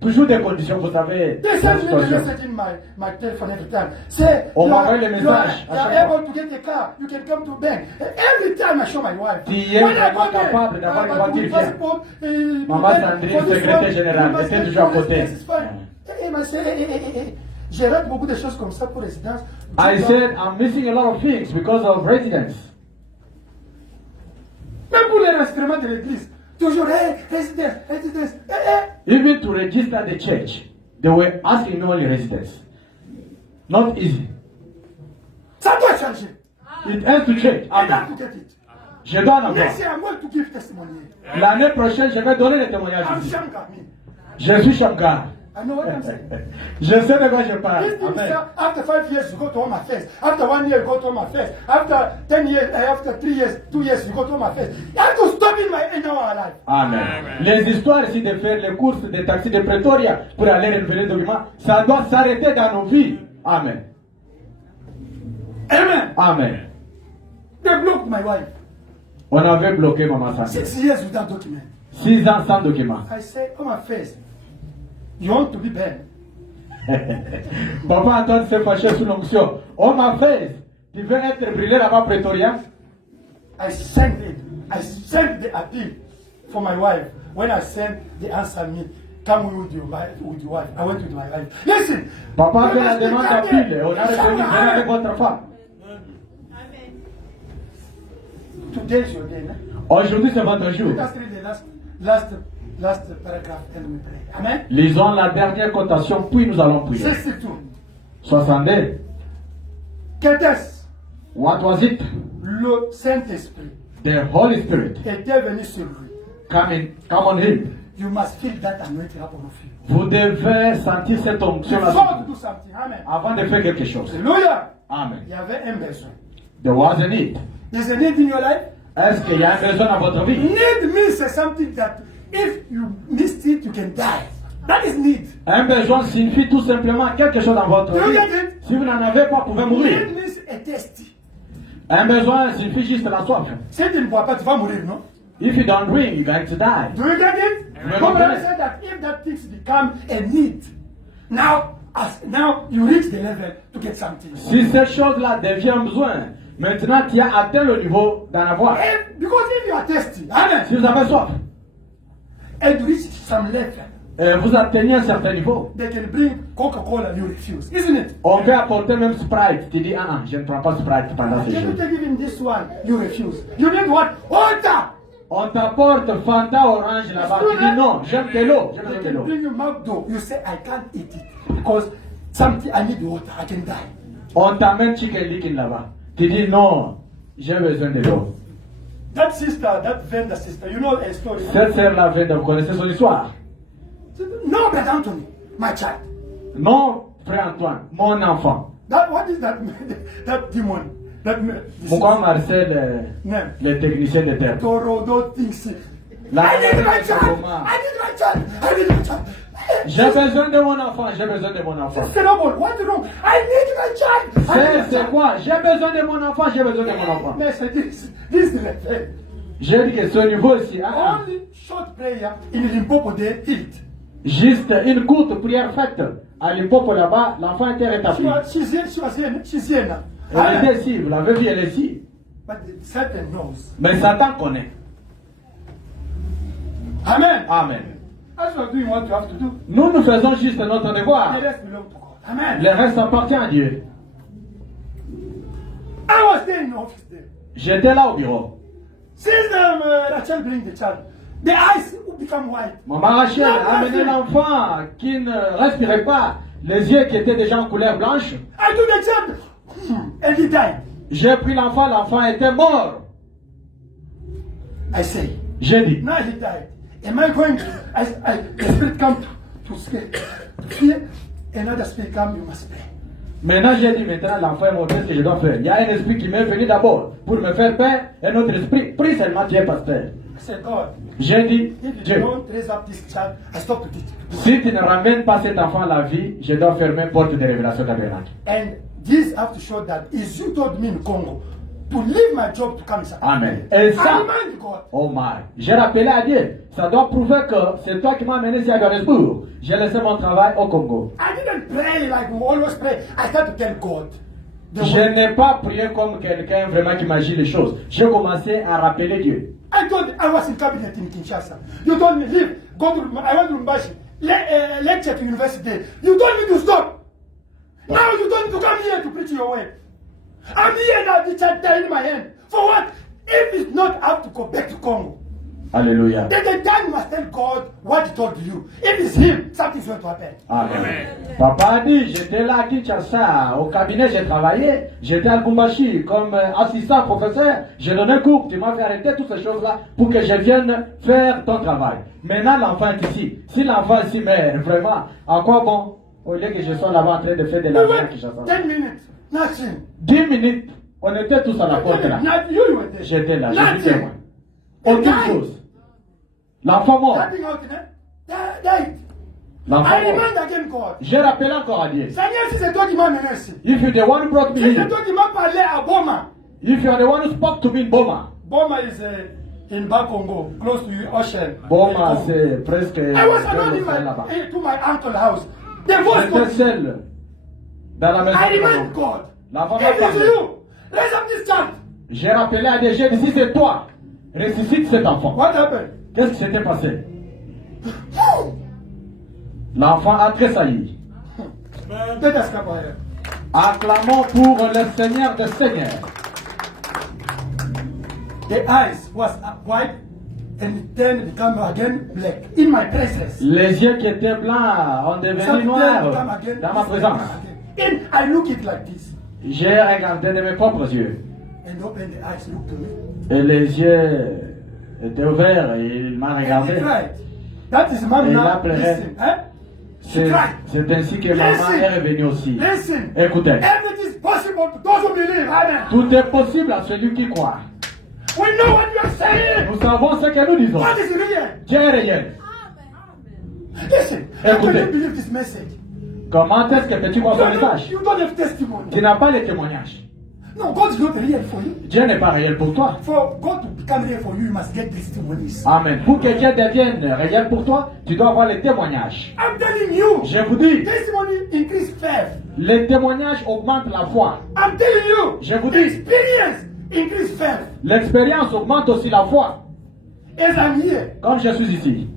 toujours des conditions, vous savez. They la send me the situation. message in my telephone every time. Say, On you are, m'envoie les you messages are, à you chaque are able to get a car. You can come to bank. Every time I show my wife. Tu es When I vraiment go there, capable d'avoir une voiture, with viens. passport, Maman then Sandrine, for this secrétaire one, générale, you must était get toujours à your côté. residence, it's fine. Et il m'a dit, j'ai raté beaucoup de choses comme ça pour résidence. I said, I'm missing a lot of things because of residence. Même pour les instruments de l'église. Toujours, résidence. Even to register the church, they were asking me only residence. Not easy. Ça doit changer. It has to change. I Amen. have to get it. Je dois en avoir. Next year, I'm going to give testimony. L'année prochaine, je vais donner les témoignages I'm ici. Shangami. Je suis Shamgar. I know what I'm saying. Je sais de quoi je parle. This thing is, Amen. after 5 years, you go to Home Affairs. After 1 year, you go to Home Affairs. After 10 years, after 3 years, 2 years, you go to Home Affairs. You have to stop in our life. Amen. Les histoires ici de faire les courses des taxis de Pretoria pour aller renouveler les documents, ça doit s'arrêter dans nos vies. Amen. Amen. Amen. They blocked my wife. On avait bloqué Maman Sandrine. 6 years without document. 6 ans sans documents. I said, Home Affairs, you want to be banned? Papa Antoine s'est fâché sous l'onction. On m'a fait. Tu veux être brûlé là-bas à Pretoria? I sent it. I sent the appeal for my wife. When I sent the answer me, come with your wife. I went with my wife. Listen. Papa a you fait la must be demande careful. d'appel. On a répondu, venez avec votre femme. Today is your day, no? Aujourd'hui, c'est votre jour. Let us read the last paragraph and we pray. Amen. Lisons la dernière cotation, puis nous allons prier. 62. 62. Qu'était-ce? What was it? Le Saint-Esprit The Holy Spirit était venu sur lui. come on him. You must feel that anointing upon of you. Vous devez sentir cette onction Before là to do something. Amen. avant de faire quelque chose. Hallelujah. Amen. Il y avait un besoin. There was a need. There's a need in your life. Est-ce qu'il y a un besoin dans votre vie? Need means something that if you miss it, you can die. That is need. Un besoin signifie tout simplement quelque chose dans votre You vie. get it? Si vous n'en avez pas, vous pouvez mourir. Need means a thirsty. Un besoin signifie juste la soif. Si tu ne bois pas, tu vas mourir, non? If you don't drink, you're going to die. Do you get it? Amen. God said that if that things become a need, now you reach the level to get something. Si cette chose-là devient un besoin, maintenant tu as atteint le niveau d'en avoir. Because if you are thirsty, amen, Si vous avez soif, and you reach some level, vous atteignez un certain niveau. they can bring Coca-Cola, you refuse, isn't it? On peut apporter même Sprite. Tu dis, je ne prends pas Sprite pendant ces Can you jours. take even this one? You refuse. You need what? Water! On t'apporte Fanta orange là-bas. Tu dis non, j'aime de l'eau. J'ai They besoin de can l'eau. bring you McDo. You say, I can't eat it because something, I need water, I can die. On t'amène chicken licken là-bas. Tu dis non, j'ai besoin de l'eau. That sister, that vendor sister, you know a story. Cette sœur-là, vous connaissez son histoire? No, Brother Anthony, my child. Non, frère Antoine, mon enfant. What is that? That demon? Pourquoi Marcel, Name. le technicien de terre? Toro thinks. La- I need my child. Comment? I need my child. I need my child. J'ai besoin de mon enfant, j'ai besoin de mon enfant. Terrible. What's wrong? I need my child. I need my C'est child. quoi? J'ai besoin de mon enfant, j'ai besoin de mon enfant. Mais c'est this is the thing. J'ai dit que ce niveau aussi, hein, Only short prayer in Limpopo they healed. juste une courte prière faite à Limpopo là-bas, l'enfant était rétabli. She's here now. Elle était ici, vous l'avez vu, elle est ici. But Satan knows. Mais Satan connaît. Amen. Amen. As you are doing what you have to do, Nous faisons juste notre devoir. the rest belong to God. Amen. Le reste appartient à Dieu. I was there in the office there. J'étais là au bureau. Since Rachel bring the child, the eyes will become white. Maman Rachel a amené l'enfant qui ne respirait pas, les yeux qui étaient déjà en couleur blanche. I took the child, and he died. J'ai pris l'enfant, l'enfant était mort. I say, J'ai dit, now he died. Am I going to, the spirit come to scare, fear, another spirit come, you must pray. maintenant j'ai dit, maintenant l'enfant est mort, qu'est-ce que je dois faire? Il y a un esprit qui m'est venu d'abord pour me faire peur, et notre esprit, prie seulement, tu es pasteur. I said, God, J'ai dit, if you Dieu, don't raise up this child, I stop to teach. si tu ne ramènes pas cet enfant à la vie, je dois fermer porte de révélation tabernacle. And this have to show that is you told me in Congo to leave my job to come inside. Amen. Et ça, I remind God. oh my, j'ai rappelé à Dieu, ça doit prouver que c'est toi qui m'as amené ici à Johannesburg. J'ai laissé mon travail au Congo. I didn't pray like we always pray. I started to tell God. The Je way- n'ai pas prié comme quelqu'un vraiment qui imagine les choses. J'ai commencé à rappeler Dieu. I told I was in cabinet in Kinshasa. You told me leave. Go to I went to Lumbashi. Lecture to university. You told me to stop. Now you told me to come here to preach your word. I'm here now, the child in my hand. For what? If it's not, I have to go back to Congo. Alléluia. Then the time you must tell God what he told you. If it's him, something's going to happen. Amen. Papa a dit, j'étais là à Kinshasa, au cabinet, j'ai travaillé, j'étais à Lubumbashi comme assistant professeur, j'ai donné cours, tu m'as fait arrêter toutes ces choses-là pour que je vienne faire ton travail. Maintenant, l'enfant est ici. Si l'enfant ici meurt, vraiment, à quoi bon? Au lieu que je sois là-bas en train de faire de We la vie à went Kinshasa. 10 minutes. Nothing. 10 minutes, on était tous à la porte là. You were there. J'étais là, j'ai dit Nothing. témoin. Aucune chose. L'enfant mort. Nothing out there. Died. L'enfant I mort. remind again God. J'ai rappelé encore à Dieu. Seigneur, si c'est toi qui m'as mené ici. If you're the one who brought me Si c'est here, toi qui m'as parlé à Boma. if you're the one who spoke to me in Boma, Boma is in Bakongo, close to the ocean. Boma c'est presque I was alone in là-bas. to my uncle's house. The voice J'étais was, seul dans la maison. I de remind maman. God. L'enfant m'a If it's parlé. you, raise up this child. J'ai rappelé à Dieu, j'ai dit si c'est toi, ressuscite cet enfant. What happened? Qu'est-ce qui s'était passé? L'enfant a tressailli. Let us come here. Acclamons pour le Seigneur des Seigneurs. The eyes was white and then become again black in my presence. Les yeux qui étaient blancs ont devenu Something noirs become again. dans ma présence. And I look it like this. J'ai regardé de mes propres yeux. And open the eyes, look to me. Et les yeux étaient ouverts et il m'a And he regardé. cried. That is mom Et now. là, pleurait. Listen, eh? C'est ainsi que maman est revenue aussi. Listen. Écoutez, Everything is possible to those who believe. Amen. tout est possible à celui qui croit. We know what you are saying. Nous savons ce que nous disons. What is real? Dieu est réel. Listen. How can Écoutez. you believe this message? Comment est-ce que tu vois son message? You don't have testimony. Tu n'as pas les témoignages. No, God is not real for you. Dieu n'est pas réel pour toi. For God to become real for you, you must get testimonies. Amen. Pour que Dieu devienne réel pour toi, tu dois avoir les témoignages. I'm telling you. Je vous dis, Testimony increase faith. les témoignages augmentent la foi. I'm telling you. Je vous dis. Experience increase faith. L'expérience augmente aussi la foi. As I'm here, Comme je suis ici,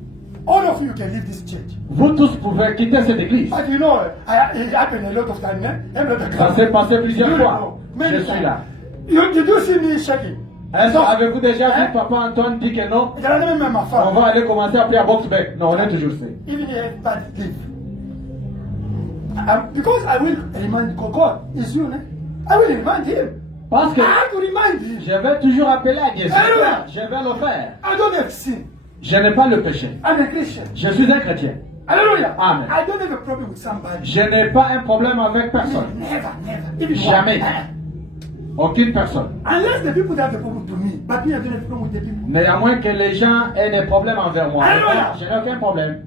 all of you can leave this church. vous tous pouvez quitter cette église. But you know, it happened a lot of time. Ça s'est passé plusieurs fois. Je suis là. Did you see me shaking? Est-ce Non. que avez-vous déjà Hein? vu Papa Antoine dire que non? Il y en a même ma On femme. va aller commencer à prier à Boxbeck. Non, on est toujours safe. Even if he has bad sleep. Because I will remind God, it's you, né? I will remind him. Parce que I have to remind him. je vais toujours appeler à Dieu. Alléluia. Je vais le faire. I don't have sin. Je n'ai pas le péché. I'm a Christian. Je suis un chrétien. Hallelujah. Amen. I don't have a problem with somebody. Je n'ai pas un problème avec personne. Never, never. Even Jamais. one. Aucune personne. Unless the people have a problem to me. But me, I don't have a problem with the people. Mais à moins que les gens aient des problèmes envers moi. Alléluia. Je n'ai aucun problème.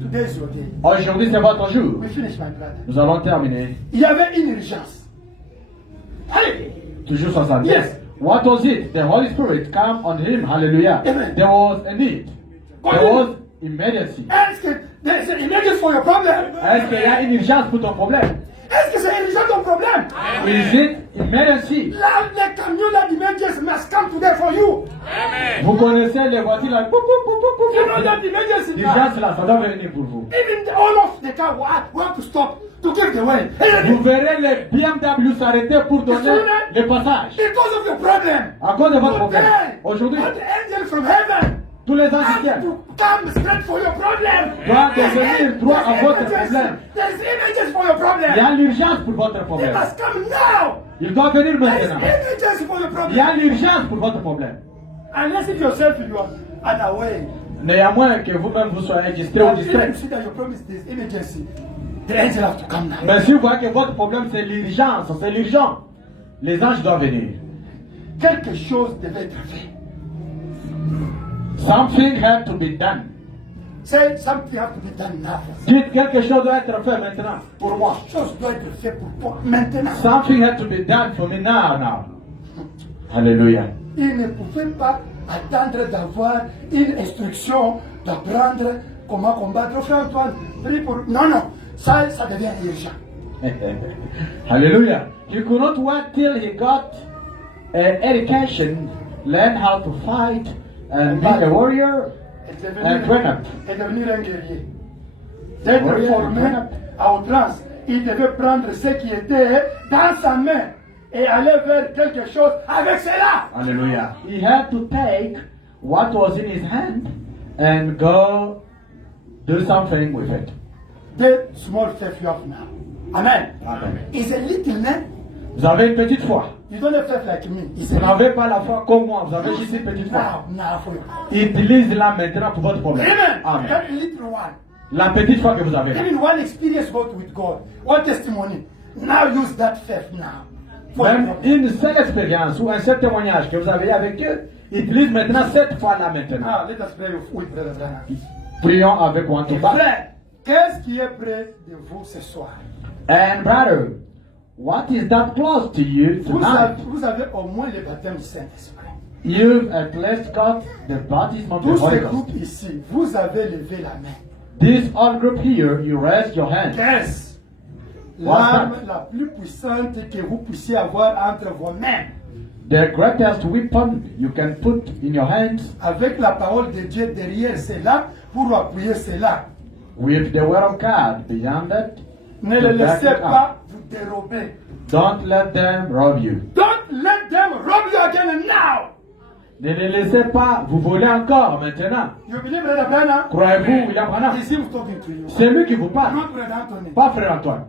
Today is your day. Aujourd'hui, c'est votre jour. We finish, my brother. Nous allons terminer. Il y avait une urgence. Hey! Toujours 60. Yes. What was it? The Holy Spirit came on him. Hallelujah. Amen. There was a need. There was immediacy. Est-ce que there's an emergency for your problem? Est-ce qu'il y a une urgence pour ton problème? Est-ce que c'est urgent ton problème? Is it emergency? Là, les camions là d'emergency must come today for you. Vous connaissez les voitures là? Pou, pou, pou, pou, pou, You know pou. that emergency L'urgence car. là, ça doit venir pour vous. Even all of the car will have to stop to give the way. Vous verrez les BMW s'arrêter pour donner le passage. Because of your problem. À cause de votre problème. Today, Aujourd'hui, all the angels from heaven tous les anges have viennent. to come straight for your problem. Doivent devenir droit à votre problème. There's emergency for your problem. Il y a l'urgence pour votre It problème. must come now. Il doit venir There's maintenant. emergency for your Il y a problem. l'urgence pour votre problème. Unless if yourself you are unaware. Néanmoins que vous-même vous soyez distrait ou But if distrait. you see that your problem is this emergency, the angel have to come now. Mais si vous voyez que votre problème c'est l'urgence, c'est l'urgent, les anges doivent venir. Quelque chose devait être fait. Something had to be done. Say something have to be done now. Dites quelque chose doit être fait maintenant pour moi. Quelque chose doit être fait pour toi maintenant. Something had to be done for me now. Hallelujah. Il ne pouvait pas attendre d'avoir une instruction, d'apprendre comment combattre. Frère Antoine, prie pour... Non, non, ça devient urgent. Hallelujah. He could not wait till he got education, learn how to fight, and be a warrior. Et train up. devenir un guerrier. D'être Warrior and formé train up. à outrance. Il devait prendre ce qui était dans sa main et aller vers quelque chose avec cela. Hallelujah. He had to take what was in his hand and go do something with it. The small faith you have now. Amen. Amen. It's a little man. Vous avez une petite foi. You don't have faith like me. It's a Vous little. n'avez pas la foi comme moi, vous avez juste une petite foi. Now for you. Utilisez-la maintenant pour votre problème. Amen. Amen. That little one. La petite foi que vous avez. Even one experience got with God, one testimony. Now use that faith now. For Même your problem. une seule expérience ou un seul témoignage que vous avez avec eux, utilise maintenant cette foi-là maintenant. Now let us pray with Brother Branham. Prions avec moi tout bas. Frère, qu'est-ce qui est près de vous ce soir? And brother, what is that close to you tonight? Vous avez au moins le baptême du Saint-Esprit. You've at least got the baptism of the Tous Holy ces Ghost. groupes ici, vous avez levé la main. This all group here, you raise your hand. Qu'est-ce? What's L'arme that? la plus puissante que vous puissiez avoir entre vos mains. The greatest weapon you can put in your hands Avec la parole de Dieu derrière cela, pour appuyer cela. with the word of God beyond that. Ne to les back laissez it up. pas vous dérober. Don't let them rob you. Don't let them rob you again and now. Ne les laissez pas vous voler encore maintenant. You believe Brother Branham? Croyez-vous, William Branham? Is him talking to you? C'est lui qui vous parle, Not Brother Anthony. pas frère Antoine.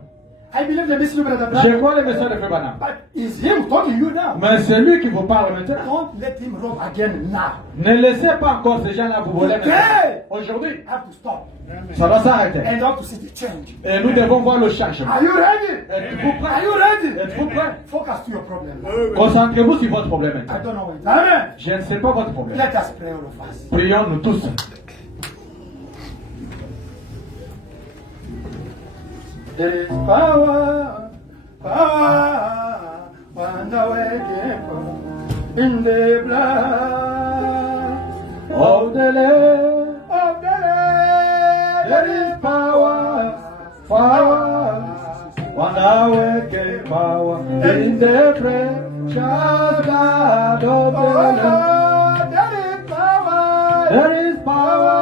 I believe the message of Brother Je Branham. crois le message de frère Branham. But is him talking you now? Mais c'est lui qui vous parle maintenant. Don't let him rob again now. Ne laissez pas encore ces gens-là vous voler maintenant. Today, Aujourd'hui, have to stop. ça va s'arrêter. And have to see the change. Et nous devons voir le changement. Are you ready? Êtes-vous Are prêts? you ready? Êtes-vous prêts? Focus to your problem. Concentrez-vous sur votre problème I maintenant. don't know it. Amen. Je ne sais pas votre problème. Let us pray all of us. Prions nous tous. There is power, wonder waking in the blood Of the Lamb, of the Lamb. there is power, wonder working power in the precious blood of the Lamb. There is power, There is power,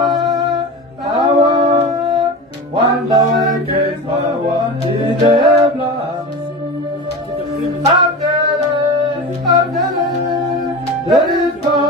wonder working power in the blood. of the Lamb, of the Lamb. There is no